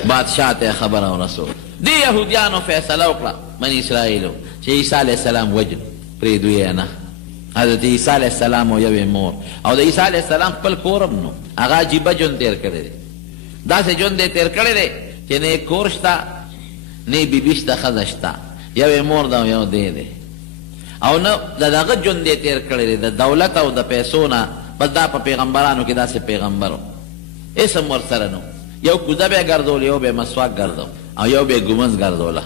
بادشاه ته خبره ورسول. دې یهودیانو فیصله وکړه بني اسرائیلو چې عیسی علیه السلام وجل پرېږدو یې نه. حضرت عیسی علیه السلام او یوې مور او د عیسی علیه السلام خپل کور هم نو هغه عجیبه ژوند تېر کړی دی. داسې ژوند یې تېر کړی دی چې نه کور شته نه بیبي شته ښځه شته. یوې مور ده او یو دی دی. او نه د دغه ژوند یې تېر کړی دی د دولت او د پیسو نه. بس دا په پیغمبرانو کې داسې پیغمبر و اسم ورسره نو. یو کوزه به یې ګرځول یو به یې مسواک ګرځو او یو به یې ګومنځ ګرځوله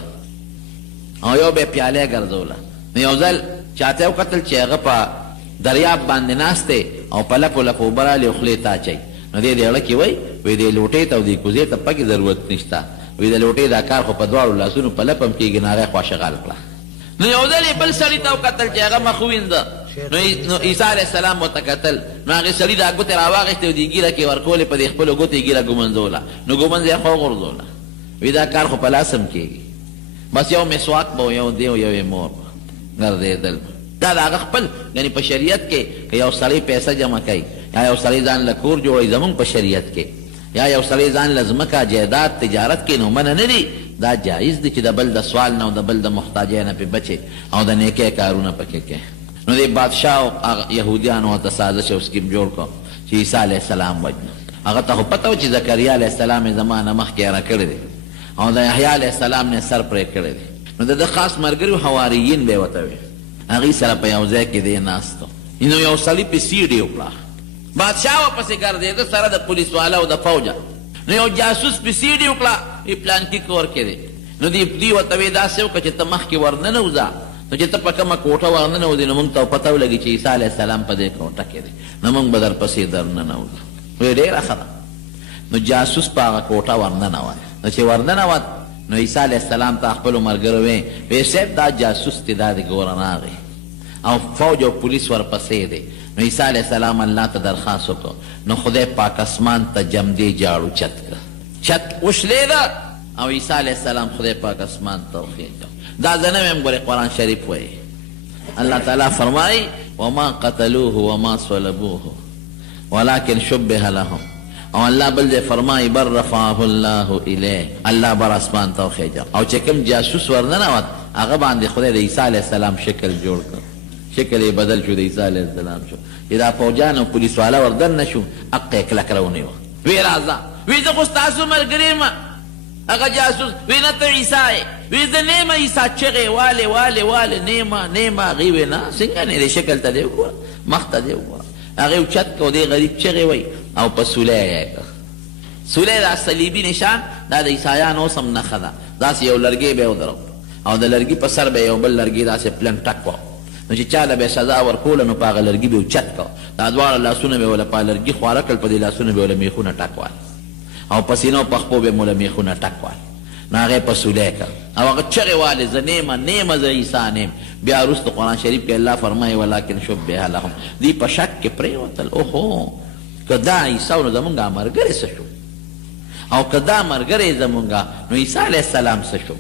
او یو به یې پیالې ګرځوله. نو یو ځل چاته وکتل چې هغه په دریاب باندې ناست دی او په لپو لپو اوبه رالې او خولې ته اچوي. نو دې دې اړه کې وایي وایي دې لوټې ته او دې کوزې ته پکې ضرورت نشته. وایي د لوټې دا کار خو په دواړو لاسونو په لپ هم کېږي. نو هغه یې خوا شغال کړه. نو یو ځل یې بل سړي ته وکتل چې هغه مخ ووینده. نو عیسی علیه السلام ورته کتل. نو هغې سړي دا ګوتې راواغېستې او دې ږیره کې ورکولې په دې خپلو ګوتې یې ږیره ګومنځوله. نو ګومنځ یې خوا وغورځوله. وایي دا کار خو په لاس هم کېږي. بس یو مسواک به یو دی او یوې مور ګرځېدل. دا د هغه خپل یعنې په شریعت کې که یو سړی پیسه جمع کوي یا یو سړی ځان له کور جوړوي زمونږ په شریعت کې یا یو سړی ځان له ځمکه جایداد تجارت کې نو منع نه دي. دا جایز دی چې د بل د سوال نه او د بل د محتاجۍ نه پې بچې او د نیکۍ کارونه پکې کوي. نو دې بادشاه او یهودیانو ورته سازش او سکیم جوړ کړو چې عیسی علیه السلام وجنه. هغه ته خو پته و چې زکریا علیه السلام یې زمانه مخکې هېره کړې دی او د یحیی علیه السلام نه سر پرې کړی دی. نو د ده خاص ملګري حواریین به یې ورته وي. هغې سره په یو ځای کې دی ناست و. نو یو سړي پې سیډ یې وکړه. بادشاه ورپسې ګرځېده سره د پولیس والا او د فوجه. نو یو جاسوس پې سیډ یې وکړه وی پلانکي کور کې دی. نو دوی ورته ویې داسې وکړه چې ته مخکې ورننوځه. نو چې ته په کومه کوټه ورننوځې نو موږ ته پته ولګي چې عیسی علیه السلام په دې کوټه کې دی. نو موږ به درپسې درننوځو. وی ډېره ښه ده. نو جاسوس په هغه کوټه ورننوت. نو چې ورننوت نو عیسی علیه السلام ته خپلو ملګرو وی صاحب دا جاسوس دی دا د ګوره راغی او فوج او پولیس ورپسې دی. نو عیسی علیه السلام الله ته درخواست وکړو. نو خدای پاک اسمان ته جمدې جاړو چت کړه. چت وشلېده او عیسی علیه السلام خدای پاک اسمان ته وخېږه. دا زه نه ویم ګورې قرآن شریف وایي. الله تعالی فرمایي وما قتلوه وما صلبوه ولكن شبه لهم. او الله بل دې فرمایي بل رفعه الله الیه. الله بر اسمان ته وخېږه. او چې کوم جاسوس ورننوت هغه باندې خدای د عیسی علیه السلام شکل جوړ کړ. شکل یې بدل شو د عیسی علیه السلام شو. چې دا فوجان او پولیس والا وردن نه شو حق یې کلک راونیوه. وی راځه وی زه خو ستاسو ملګری یم. هغه جاسوس وی نه ته عیسی یې. وی زه نه یم عیسی. چغې والې والې والې نیمه نیمه. هغې وی نه څنګه نه دی شکل ته دی وګوره مخ ته دی وګوره. هغې اوچت کړ دې غریب چغې وی او په سولی یې کړ. سولی دا صلیبي نشان دا د عیسایانو اوس هم نښه ده. داسې یو لرګی به یې ودرو او د لرګي په سر به یو بل لرګي داسې پلن ټک و. نو چې چاله به سزا ورکوله نو په هغه لرګي به اوچت کو دا دواړه لاسونه به وله په لرګي خواره کړل په دې لاسونه به وله میخونه ټکوال او په سینو په خپو به یې موله میخونه ټکوال نو هغه یې په سولی کړ او هغه چغې والې زه نیمه زه عیسی نیم بیا وروسته قرآن شریف کې الله فرمایي ولکن شبه لهم دوی په شک کې پرېوتل اوهو که دا عیسی و نو زمونږ ملګری څه شو او که دا ملګری زمونږ نو عیسی علیه السلام څه شو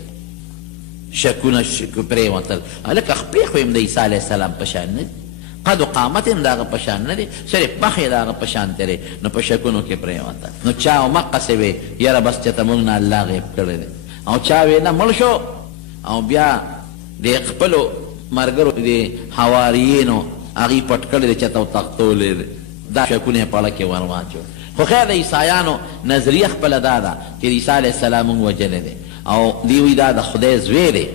شکونه پرېوتل هلکه خپې خو یم د عیسی علیه السلام په شان نه دي قد و قامت هم د هغه په شان نه دی صرف مخ یې د هغه په شان دی نو په شکونو کې پرېوتل نو چا مقصې وې یاره بس چې ته مونږ نه الله غیب کړی دی او چا وې نه مړ شو او بیا د خپلو ملګرو د حواریینو هغې پټ کړی دی چېته تختولی دی دا شکونه یې پړه کې ور واچو خو خیر د عیسایانو نظریه خپله دا ده چې عیسی علیه السلام مونږ وجلی دی او دی وی دا د خدای زوی دی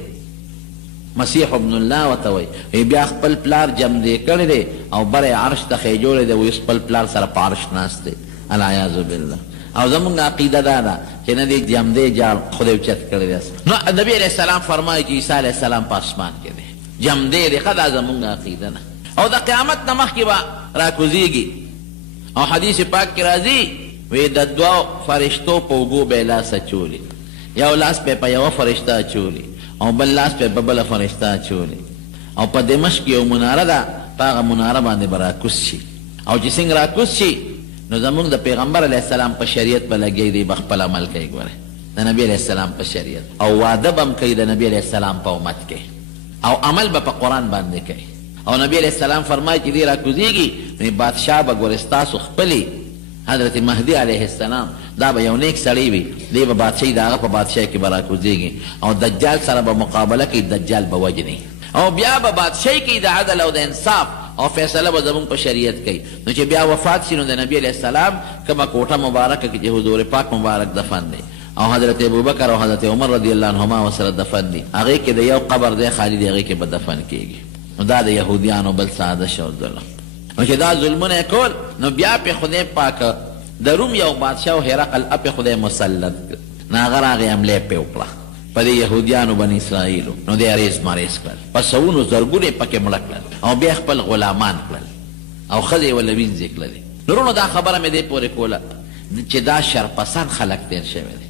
مسیح ابن الله ورته وایي بیا خپل پلار جمدې کړی دی او بری عرش ته خی جوړی دی وایي خپل پلار سره په عرش ناست دی العیاذ بالله او زمونږ عقیده دا ده چې نه دی جمدې جال خدای اوچت کړی دی نو نبي علیه السلام فرمایي چې عیسی علیه السلام په اسمان کې دی جمدې دی ښه دا زمونږ عقیده نه او د قیامت نه مخکې به راکوزیږي او حدیث پاک کې راځي وی د دوو فرشتو په اوږو به یې لاس اچولي یو لاس به په یوه فرشته اچولي او بل لاس په بله فرشته اچولي او په دمشق یو مناره ده په هغه مناره باندې به راکوز شي او چې څنګه راکوز شي نو زمونږ د پیغمبر علیه السلام په شریعت به لګی دی به خپل عمل کوي ګوره د نبي علیه السلام په شریعت او واده به هم کوي د نبي علیه السلام په امت کې او عمل به په قرآن باندې کوي او نبی علیه السلام فرمایي چې دی راکوزیږي نو بادشاه به ګوره ستاسو خپلې حضرت مهدی علیه السلام دا به یو نیک سړی وي دی به بادشاهي د هغه په بادشاهۍ کې به راکوزیږي او دجال سره به مقابله کوي دجال به وجني او بیا به بادشاهي کوي د عدل او د انصاف او فیصله به زمونږ په شریعت کوي نو چې بیا وفات شي نو د نبي علیه السلام کومه کوټه مبارکه کې چې حضور پاک مبارک دفن دی او حضرت ابوبکر او حضرت عمر رضی الله عنهما ورسره دفن دي هغې کې د یو قبر دی خالی دی هغې کې به دفن کېږي نو دا د یهودیانو بل ساده شو ظلم نو چې دا ظلمونه یې کول نو بیا پې خدای پاک د روم یو بادشاه و هرقل اپې خدای مسلط کړ نو هغه راغې حملې پې وکړه په دې یهودیانو بني اسرائیلو نو دی اریز مریز کړل په سوونو زرګونه یې پکې مړه کړل او بیا خپل غلامان کړل او ښځې یې ورله وینځې کړلې نورونو دا خبره مې دې پورې کوله چې دا شرپسند خلک تېر شوی دی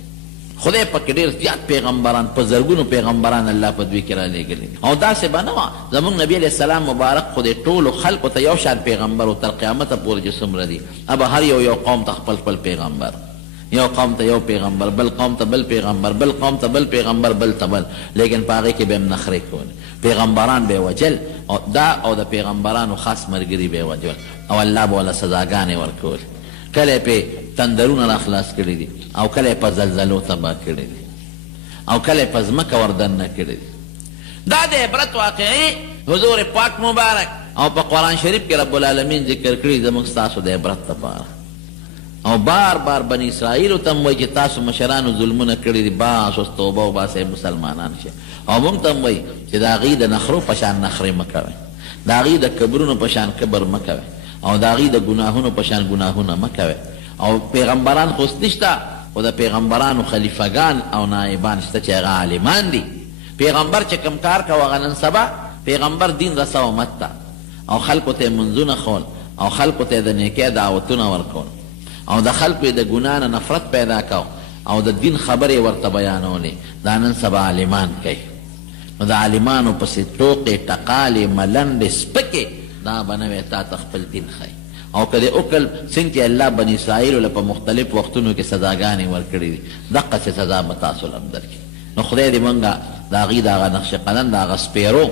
خدای پکې ډېر زیات پیغمبران په زرګونو پیغمبران الله په دوی کې رالیږلي او داسې به نه وه زمونږ نبي علیه السلام مبارک خو د ټولو خلکو ته یو شان پیغمبر و تر قیامته پورې چې څومره دي ابه هر یو قوم ته خپل خپل پیغمبر یو قوم ته یو پیغمبر بل قوم ته بل پیغمبر بل قوم ته بل پیغمبر بل ته بل لیکن په هغې کې به هم نخرې کولې پیغمبران به یې وجل او دا او د پیغمبرانو خاص ملګري به یې وجل او الله به وله سزاګانې ورکولې کله پې تندرونه را خلاص کړي دي او کله په زلزلو تباه کړي دي او کله په ځمکه وردننه کړي دي دا د عبرت واقعي حضور پاک مبارک او په قرآن شریف کې رب العالمین ذکر کړي زموږ ستاسو د عبرت لپاره او بار بار بني اسرائیلو ته هم وایي چې تاسو مشرانو ظلمونه کړي دي باس اوس توبه وباسئ مسلمانان شئ او موږ ته هم وایي چې د هغوی د نخرو په شان نخرې مه کوئ د هغوی د کبرونو په شان کبر مه کوئ او د هغوی د ګناهونو په شان ګناهونه مه کوئ او پیغمبران خو نشته خو د پیغمبرانو خلیفګان او نایبان شته چې هغه عالمان دي پیغمبر چې کوم کار کوه هغه نن سبا پیغمبر دین رسه امت ته او خلکو ته یې منځونه خول او خلکو ته یې د نیکۍ دعوتونه ورکول او د خلکو یې د ګناه نه نفرت پیدا کو او د دین خبرې ورته بیانولې دا نن سبا عالمان کوي نو د عالمانو پسې ټوقې ټقالې ملنډې سپکې دا به نه وی تا ته خپل دین ښایي او که د عقل څنګه الله بني اسرائیلو له په مختلف وختونو کې سزاګانې ورکړي دي دقسې سزا به تاسو له هم درکړي نو خدای دې موږ د هغې د هغه نقش قدم د هغه سپیرو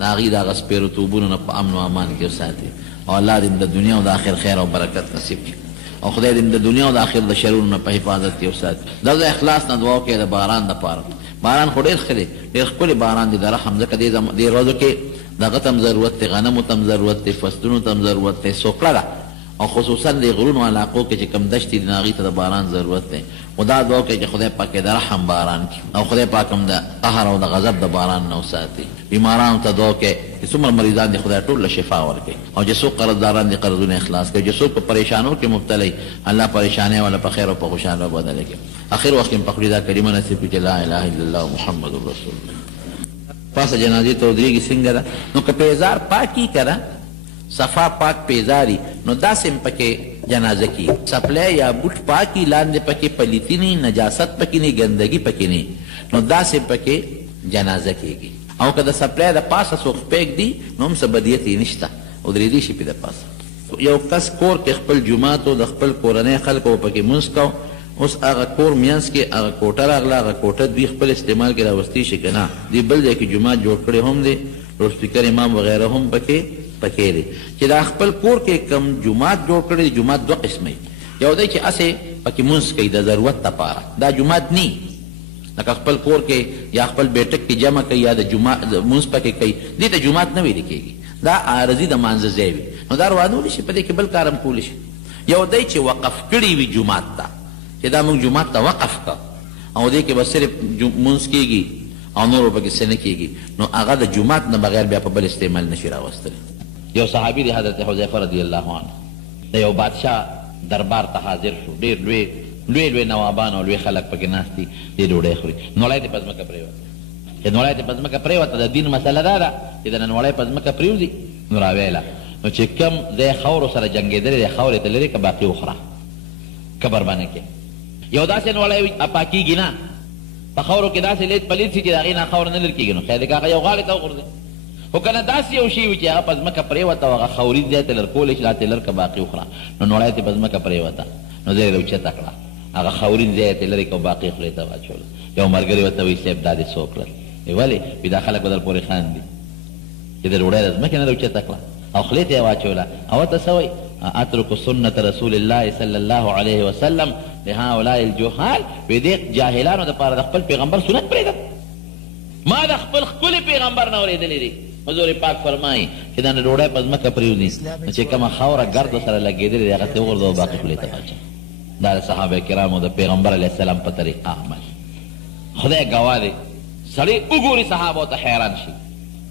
د هغې د هغه سپیرو توبونو نه په امن و امان کې وساتي او الله دې د دنیا او د آخر خیر او برکت نصیب کړي او خدای دې د دنیا او د آخر د شرونو نه په حفاظت کې وساتي دا د اخلاص نه دعا وکړئ د باران دپاره باران خو ډېر ښه دی ډېر ښکلی باران دی د رحم ځکه دې ورځو کې دغه ته هم ضرورت دی غنمو ته هم ضرورت دی فصلونو ته هم ضرورت دی سوکړه ده او خصوصا د غرونو علاقو کې چې کم دشتې دي نو هغې ته د باران ضرورت دی خو دا دعا کوي چې خدای پاک د رحم باران کړي او خدای پاک هم د قهر او د غضب د باران نه وساتي بیمارانو ته دعا کوي چې څومره مریضان دي خدای ټول له شفا ورکوي او چې څوک قرضداران دي قرضونه اخلاص کوي چې څوک په پریشانو کې مبتلا الله پریشانۍ والا په خیر او په خوشحاله بدله کړي اخر وخت کې پخړي دا کلمه نصیب کړي چې لا اله الا الله محمد رسول الله پاسه جنازې ته ودرېږي څنګه ده. نو که پیزار پاکي که نه صفا پاک پیزاري نو داسې هم پکې جنازه کېږي. څپلی یا بوټ پاکي لاندې پکې پلیتي نه نجاست پکې نه ګندګي پکې نه نو داسې پکې جنازه کېږي. او که د څپلی د پاسه څوک پرېږدي نو هم څه بدیت یې نشته ودرېدی شي پې د پاسه. یو کس کور کې خپل جومات و د خپل کورنۍ خلکو پکې مونځ کو. اوس هغه کور منځ کې هغه کوټه راغله هغه کوټه دوی خپل استعمال کې راوستی شي که نه دوی بل ځای کې جومات جوړ کړی هم دی لوډسپیکر امام وغیره هم پکې دی چې دا خپل کور کې کم جومات جوړ کړی دی. جومات دوه قسمه یو دی چې هسې پکې مونځ کوي د ضرورت دپاره دا جومات نی لکه خپل کور کې یا خپل بیټک کې جمع کوي یا د مونځ پکې کوي دې ته جومات نه ویل کېږي دا عارضي د مانځه ځای وي. نو دا روانولی شي په دې کې بل کار هم کولی شي. یو دی چې وقف کړي وي جومات ته چې دا موږ جومات ته وقف که او دې کې به صرف مونځ کېږي او نور به پکې څه نه کېږي نو هغه د جومات نه بغیر بیا په بل استعمال نشي راوستلی. یو صحابي دی حضرت حذیفه رضی الله عنه د یو بادشاه دربار ته حاضر شو. ډېر لوی نوابان او لوی خلک پکې ناست دي دې ډوډۍ خوري. نوړی دې په ځمکه پرېوته چې نوړی دې په ځمکه پرېوته د دین مسله دا ده چې د نوړی په ځمکه پرېوځي نو راویله نو چې کم ځای خاورو سره جنګېدلی دی خاورې ته لرې که باقي وخوره قبر باندې کې یو داسې نوړی پاکېږي نه په خاورو کې داسې لید پلید شي چې د هغې نه خاوره نه لرې کېږي نو خیر دی که هغه یو غاړې ته وغورځي. خو که نه داسې یو شی وي چې هغه په ځمکه پرېوته او هغه خاوري ځای ته لر کولی شي داسې لر که باقي وخوره نو نوړی ته په ځمکه پرېوته نو ځای یې راوچته کړه هغه خاورین ځای ته لرې که باقي خولې ته واچول. یو ملګري ورته وایي صاحب دا دې څو کړل ولې وي دا خلک به در پورې خاندي چې د ډوډۍ د ځمکې نه راوچته کړه او خولې ته یې واچوله او ورته څه وایي اترک سنة رسول الله صلی الله علیه وسلم لهؤلاء الجهال وی دې جاهلانو دپاره د خپل پیغمبر سنت پرېږدم ما د خپل ښکلي پیغمبر نه اورېدلی دی. حضور پاک فرمایي چې دا ډوډۍ په ځمکه پرېوځي نو چې کومه خاوره ګردو سره لګېدلې دی هغه ته وغورځوه باقي خولې ته واچوه. دا د صحابه کرامو د پیغمبر علیه السلام په طریقه عمل. خدای ګواه دی سړی وګوري صحابو ته حیران شي.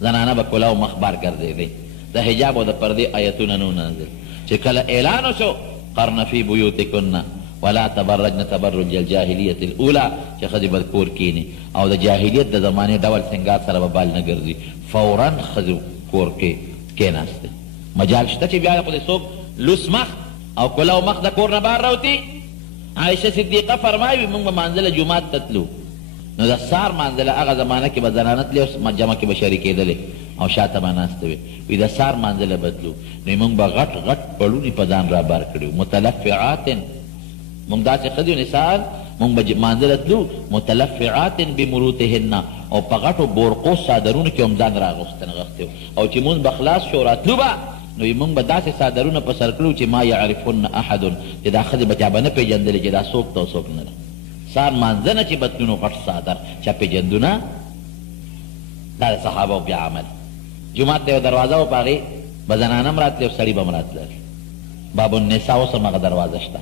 زنانه به کلاو مخبار ګرځېدی د حجاب او د پردې آیتونه نه نازل چې کله اعلان وشو قرن فی بیوتکن ولا تبرجن تبرج الجاهلیة الاولى چې ښځې به کور کینې او د جاهلیت د زمانې ډول سنګار سره به بال نه ګرځي فورا ښځې کور کې کېناستې. مجال شته چې بیا خو دې څوک لوس مخ او کلاو مخ د کور نه بهر راوتي. عایشه صدیقه فرمایي موږ به مانځله جومات ته تلو نو د سار مانځله هغه زمانه کې به زنانه تلې او جمع کې به شریکېدلې او شاته به ناسته وې وي د سار مانځله به تلو نو موږ به غټ پړوني په ځان را بار کړي متلفعات موږ داسې ښځې نسان موږ به مانځله تلو متلفعات بمروتهن او په غټو بورقو څادرونو کې هم ځان راغوښتي او چې مونځ به خلاص شو راتلو به نو موږ به داسې څادرونه په سر کړو چې ما یعرفن احد چې دا ښځې به چا به نه پېژندلې چې دا څوک ته او څوک نه ده. سار مانځه نه چې به تلو نو غټ څادر چا پېژندو نه. دا د صحابو بیا عمل. جومات ته یو دروازه و په هغې به زنانه هم راتلې او سړي به هم راتلل. باب النساء اوس هم هغه دروازه شته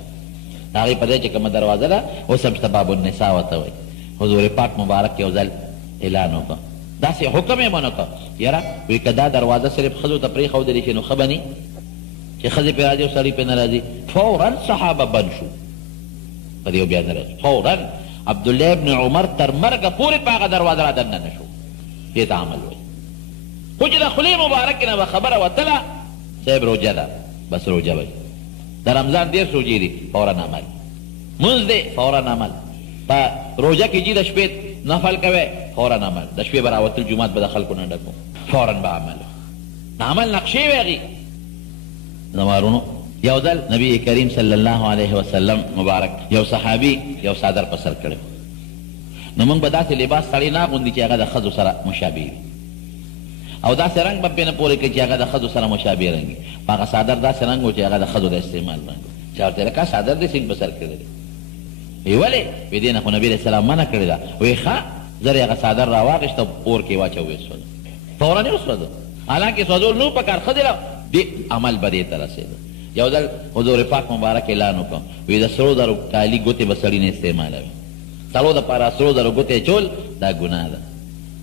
د هغې په ځای چې کومه دروازه ده اوس هم شته باب النساء ورته وایي. حضور پاک مبارک یو ځل اعلان وکړه داسې حکم یې ونه کړه یاره وایي که دا دروازه صرف ښځو ته پرېښودلې شي نو ښه به نه چې ښځې پرې راځي او سړي پرې نه راځي. فورا صحابه بند شو په دې بیا نه راځي. فورا عبدالله ابن عمر تر مرګه پورې په هغه دروازه را دننه نه شو. دې ته عمل وایي. خو چې د خولې مبارکې نه به خبره وتله صاحب روژه ده بس روژه وایي. د رمضان 10 روژې دي فورا عمل. مونځ دی فورا عمل. په روژه کې چې د شپې نفل کوي فورا عمل. د شپې به راوتل جومات به د خلکو نه ډکو فورا به عمل. د عمل نقشې وې هغې زمارونو. یو ځل نبی کریم صلی الله علیه وسلم مبارک یو صحابي یو څادر په سر کړی نو موږ به داسې لباس سړی نه اغوندي چې هغه د ښځو سره مشابه وي او داسې رنګ به پرې نه پورې کړي چې هغه د ښځو سره مشابه رنګ وي. په هغه څادر داسې رنګ و چې هغه د ښځو د استعمال رنګ و. چا ورته لکه څادر دې څنګه په سر کړی دی؟ وی ولې؟ وی دې نه خو نبي علیه السلام منع کړې ده. وی ښه زر یې هغه څادر راواخېسته اور کې واچو ویې سوځه فورا یې وسوځه. حالانکې سوځول نو په کار ښځې دې عمل به دې ته رسېده. یو ځل حضور پاک مبارک اعلان وکړ وی د سرو زرو کالي ګوتې به سړي نه استعمالوي. سړو دپاره سرو زرو ګوتې چول دا ګناه ده.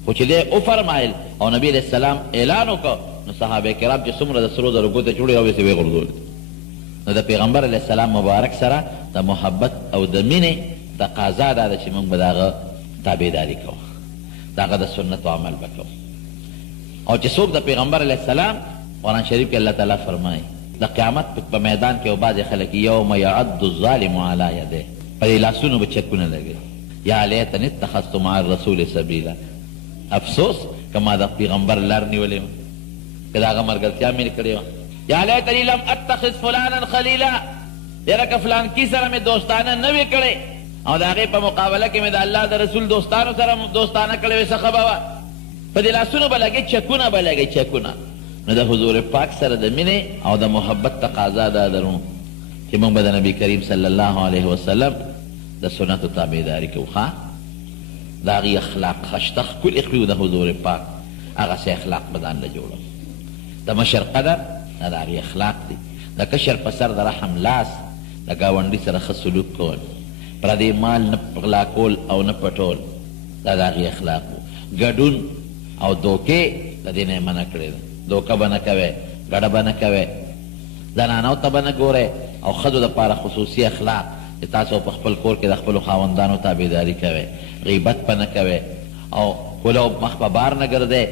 خو چې دی وفرمایل او نبي علیه السلام اعلان وکړ نو صحابه کرام چې څومره د سرو زرو ګوتې چوړې راویستې ویې غورځولې. نو د پیغمبر علیه السلام مبارک سره د محبت او د مینې تقاضا دا ده چې موږ به د هغه تابعداري کوو د هغه د سنتو عمل به کوو. او چې څوک د پیغمبر علیه السلام قرآن شریف کې الله تعالی فرمایي د قیامت په میدان کې بعضې خلک یوم یعد الظالم علی یده په دې لاسونو به چکونه لګوي یا لیتنی اتخذت مع الرسول سبیلا افسوس که ما د پیغمبر لار نیولې وه که د هغه ملګرتیا مې کړې وه یا لیتنی لم اتخذ فلانا خلیلا یاره که فلانکي سره مې دوستانه نه وې کړې او د هغې په مقابله کې مې د الله د رسول دوستانو سره دوستانه کړې وې څه ښه به وه په دې لاسونو به لګې چکونه به لګې چکونه نو د حضور پاک سره د مینې او د محبت تقاضا دا درو چې موږ به د نبي کریم صلی الله علیه وسلم د سنتو تابعداري کوو ښه د هغې اخلاق خشته ښکلي ښکلي د حضور پاک هغسې اخلاق به ځان له جوړو د مشر قدر دا د هغې اخلاق دی د کشر په سر د رحم لاس د ګاونډي سره ښه سلوک کول پردی مال نه غلا کول او نه پټول دا د هغې اخلاق و ګډون او دوکې د دې نه یې منع کړې ده دوکه به نه کوئ ګډه به نه کوئ زنانو ته به نه ګورئ او ښځو دپاره خصوصي اخلاق چې تاسو په خپل کور کې د خپلو خاوندانو تابعداري کوئ غیبت به نه کوئ او کولو مخ په بار نه ګرځئ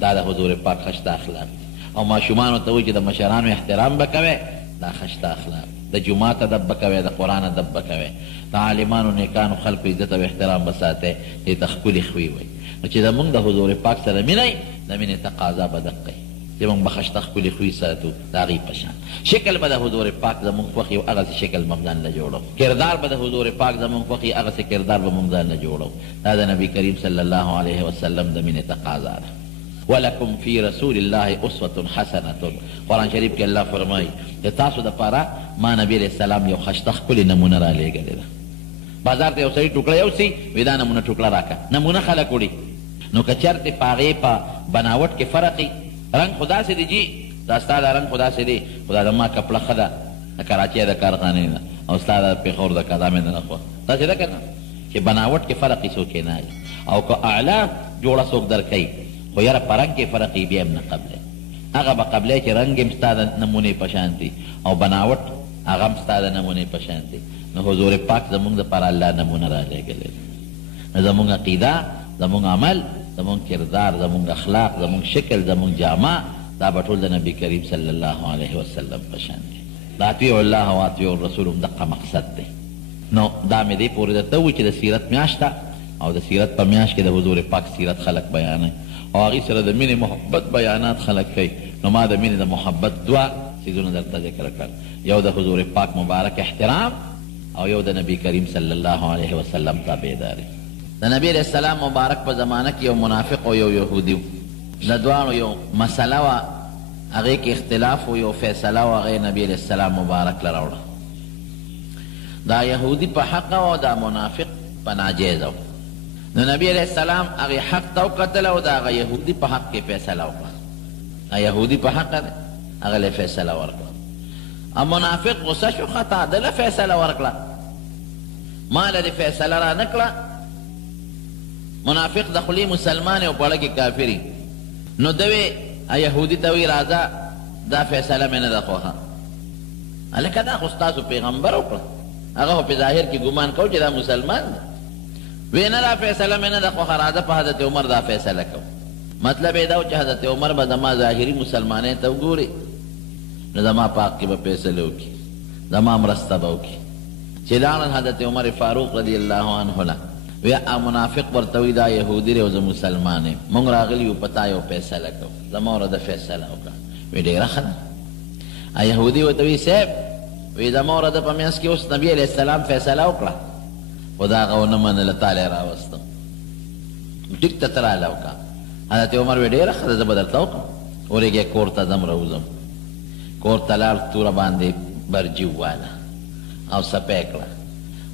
دا د حضور پاک خشته اخلاق دي او ماشومانو ته وایي چې د مشرانو احترام به کوئ دا خشته اخلاق د جومات ادب به کوئ د قرآن ادب به کوئ د عالمانو نیکانو خلکو عزت او احترام به ساتئ دې ته ښکلي خوی وایي نو چې زمونږ د حضور پاک سره مینئ د مینې تقاضا به دقه وي چې موږ به خشته ښکلي خوی ساتو د هغې په شان شکل به د حضور پاک زمونږ خوښ یو هغسې شکل به ځان له جوړو کردار به د حضور پاک زمونږ خوښ یي هغسې کردار به موږ ځان له جوړو دا د نبي کریم صلی الله علیه وسلم د مینې تقاضا ده ولکم فی رسول الله اسوة حسنة قرآن شریف کې الله فرمایي چې تاسو دپاره ما نبي علیه السلام یو خشته ښکلې نمونه رالیږلې ده بازار ته یو سړي ټوکړه یوسي وایي دا نمونه ټوکړه راکړه نمونه خلک وړي نو که چېرتې په هغې په بناوټ کې فرق وي رنګ خو داسې دی جي دا ستا دا رنګ خو داسې دی خو دا زما کپړه ښه ده د کراچۍ د کارخانې نه او ستا د پېښور د کدامې نه خوښ داسې ده که نه چې بناوټ کې فرق یې څوک یې نه او که اعلی جوړه څوک درکوي خو یاره په رنګ کې فرق یې بیا هم نه قبلی هغه به قبلی چې رنګ هم ستا د نمونې په شان دي او بناوټ هغه هم ستا د نمونې په شان دي نو حضور پاک زمونږ دپاره الله نمونه رالیږلې نو زمونږ عقیده زمونږ عمل زمونږ کردار زمونږ اخلاق زمونږ شکل زمونږ جامه دا به ټول د نبي کریم صلی الله علیه وسلم په شان دی د اطیعوا الله و اطیعوا الرسول هم دقه مقصد دی نو دا مې دې پورې درته ووایي چې د سیرت میاشت ده او د سیرت په میاشت کې د حضور پاک سیرت خلک بیانوي او هغې سره د مینې محبت بیانات خلک کوي نو ما د مینې د محبت دوه څیزونه درته ذکر کړل یو د حضور پاک مبارک احترام او یو د نبي کریم صلی الله علیه وسلم تابعداري د نبی علیه السلام مبارک په زمانه کې یو منافق او یو یهودي د دواړو یو مسله وه هغې کې اختلاف و یو فیصله و هغې نبی علیه السلام مبارک له راوړه دا یهودي په حق او دا منافق په ناجیزه و نو نبی علیه السلام هغې حق ته وکتله او د هغه یهودي په حق کې فیصله وکړه یهودي په حق دی هغه له فیصله ورکړه او منافق غصه شو ښه تا ده له فیصله ورکړه ما له دې فیصله را نه کړه منافق د خولې مسلمان او پړه کې کافري نو دوی یهودي ته وایي راځه دا فیصله مې نه ده خوښه هلکه دا خو ستاسو پیغمبر وکړه هغه خو په ظاهر کې ګمان کو چې دا مسلمان دی وی نه دا فیصله مې نه ده خوښه راځه په حضرت عمر دا فیصله کو مطلب یې دا و چې حضرت عمر به زما ظاهري مسلمانۍ ته وګوري نو زما په حق کې به فیصلې وکړي زما مرسته به وکړي چې لاړل حضرت عمر فاروق رضی الله عنه له وی منافق ورته وی دا یهودي دی او زه مسلمان یم موږ راغلي یو په تا یو فیصله کوو زما ورته فیصله وکړه وی ډېره ښه ده یهودي ورته وی صاحب وی زما ورته په منځ کې اوس نبي علیه السلام فیصله وکړه خو د هغه ونه منله تا لی راوستم ټیک ته ته راله وکړه حضرت عمر وی ډېره ښه ده زه به درته وکړم ورېږې کور ته ځم راوځم کور ته لاړ توره باندې برجي وواله او سپی کړه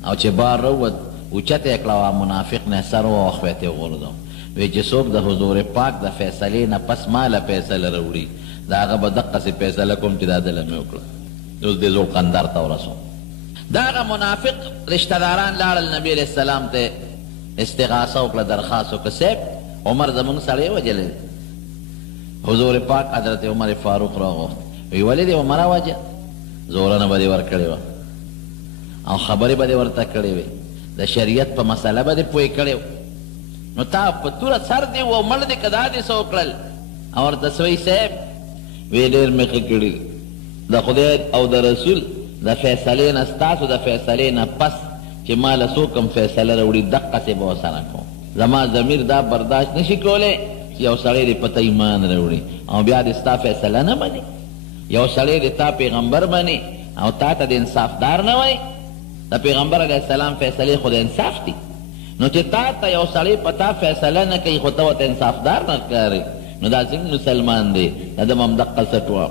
او چې بار راووت اوچته یې کړه او منافق نه سر ووخویت یې وغورځو وی چې څوک د حضور پاک د فیصلې نه پس ماله فیصله راوړي د هغه به دقسې فیصله کوم چې دا دله مې وکړه اوس دې زوړ قندار ته ورسوم د هغه منافق رشته داران لاړل نبي علیه السلام ته استغاثه وکړه درخواست وکړه صاحب عمر زمونږ سړی وجلی حضور پاک حضرت عمر فاروق راغوښت وی ولې دې عمره وجه زورنه به دې ورکړې وه او خبرې به دې ورته کړې وې د شریعت په مسله به دې پوه کړی نو تا په توره سر دې و مړ دې که دا دې څه وکړل اور تسوی صاحب وی ډېر مې ښه کړي د خدای او د رسول د فیصلې نه ستاسو د فیصلې نه پس چې ما له څوک هم فیصله راوړي دقسې به ورسره کوم. زما ضمیر دا برداشت نشي کولی چې یو سړی دې په ته ایمان راوړي او بیا دې ستا فیصله نه مني. یو سړی دې تا پیغمبر مني او تا ته د انصافدار نه وایي. د پیغمبر علیه السلام فیصلې خو د انصاف دي. نو چې تا ته یو سړی په تا فیصله نه کوي خو ته ورته انصافدار نه ښکارې نو دا څنګه مسلمان دی؟ دا د هم دقه څټ وه.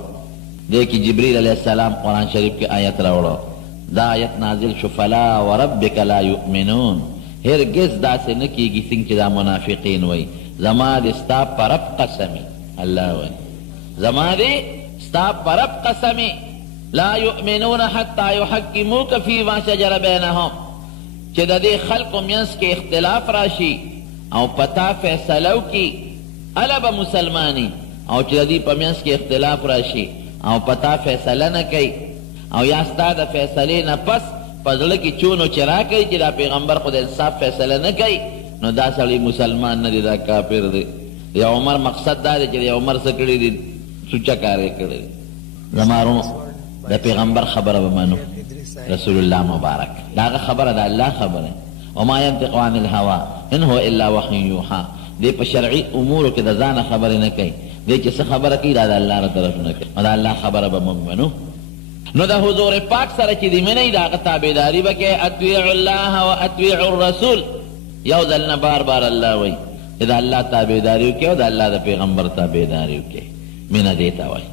دې کې جبریل علیه السلام قرآن شریف کې آیت راوړه. دا آیت نازل شو فلا وربک لا یؤمنون. هرگز داسې نه کېږي څنګه چې دا منافقین وایي زما دې ستا په رب قسمي. الله وایي زما دې ستا په رب قسمي لا یؤمنون حتی یحکموک فیما شجر بینهم. چې د دې خلقو منځ کې اختلاف راشي او پتا فیصله وکړي اله به مسلمانی. او چې د دې په منځ کې اختلاف راشي او پتا فیصله نه کوي او یا ستا د فیصلې نه پس په زړه کې چونو چې راکوي چې دا پیغمبر خو د انصاف فیصله نه کوي نو دا سړی مسلمان نه دی، دا کافر دی. د عمر مقصد دا دی چې د عمر څه کړي دي؟ سوچه کار یې کړی. زما ورونو د پیغمبر خبره به منو. رسول الله مبارک دا هغه خبره د الله خبره. وما ينطق عن الهوى ان هو الا وحی یوحى. دی په شرعي امورو کې د ځانه خبرې نه کوي. دی چې څه خبره کوي دا د الله له طرف نه کوي. د الله خبره به موږ منو. نو د حضور پاک سره چې دې منئ د هغه تابعداري به کوئ. اطیعوا الله و اطیعوا الرسول. یو ځل نه بار بار الله وایي چې د الله تابعداري وکړئ او د الله د پیغمبر تابعداري وکړئ. مینه دې ته وایي.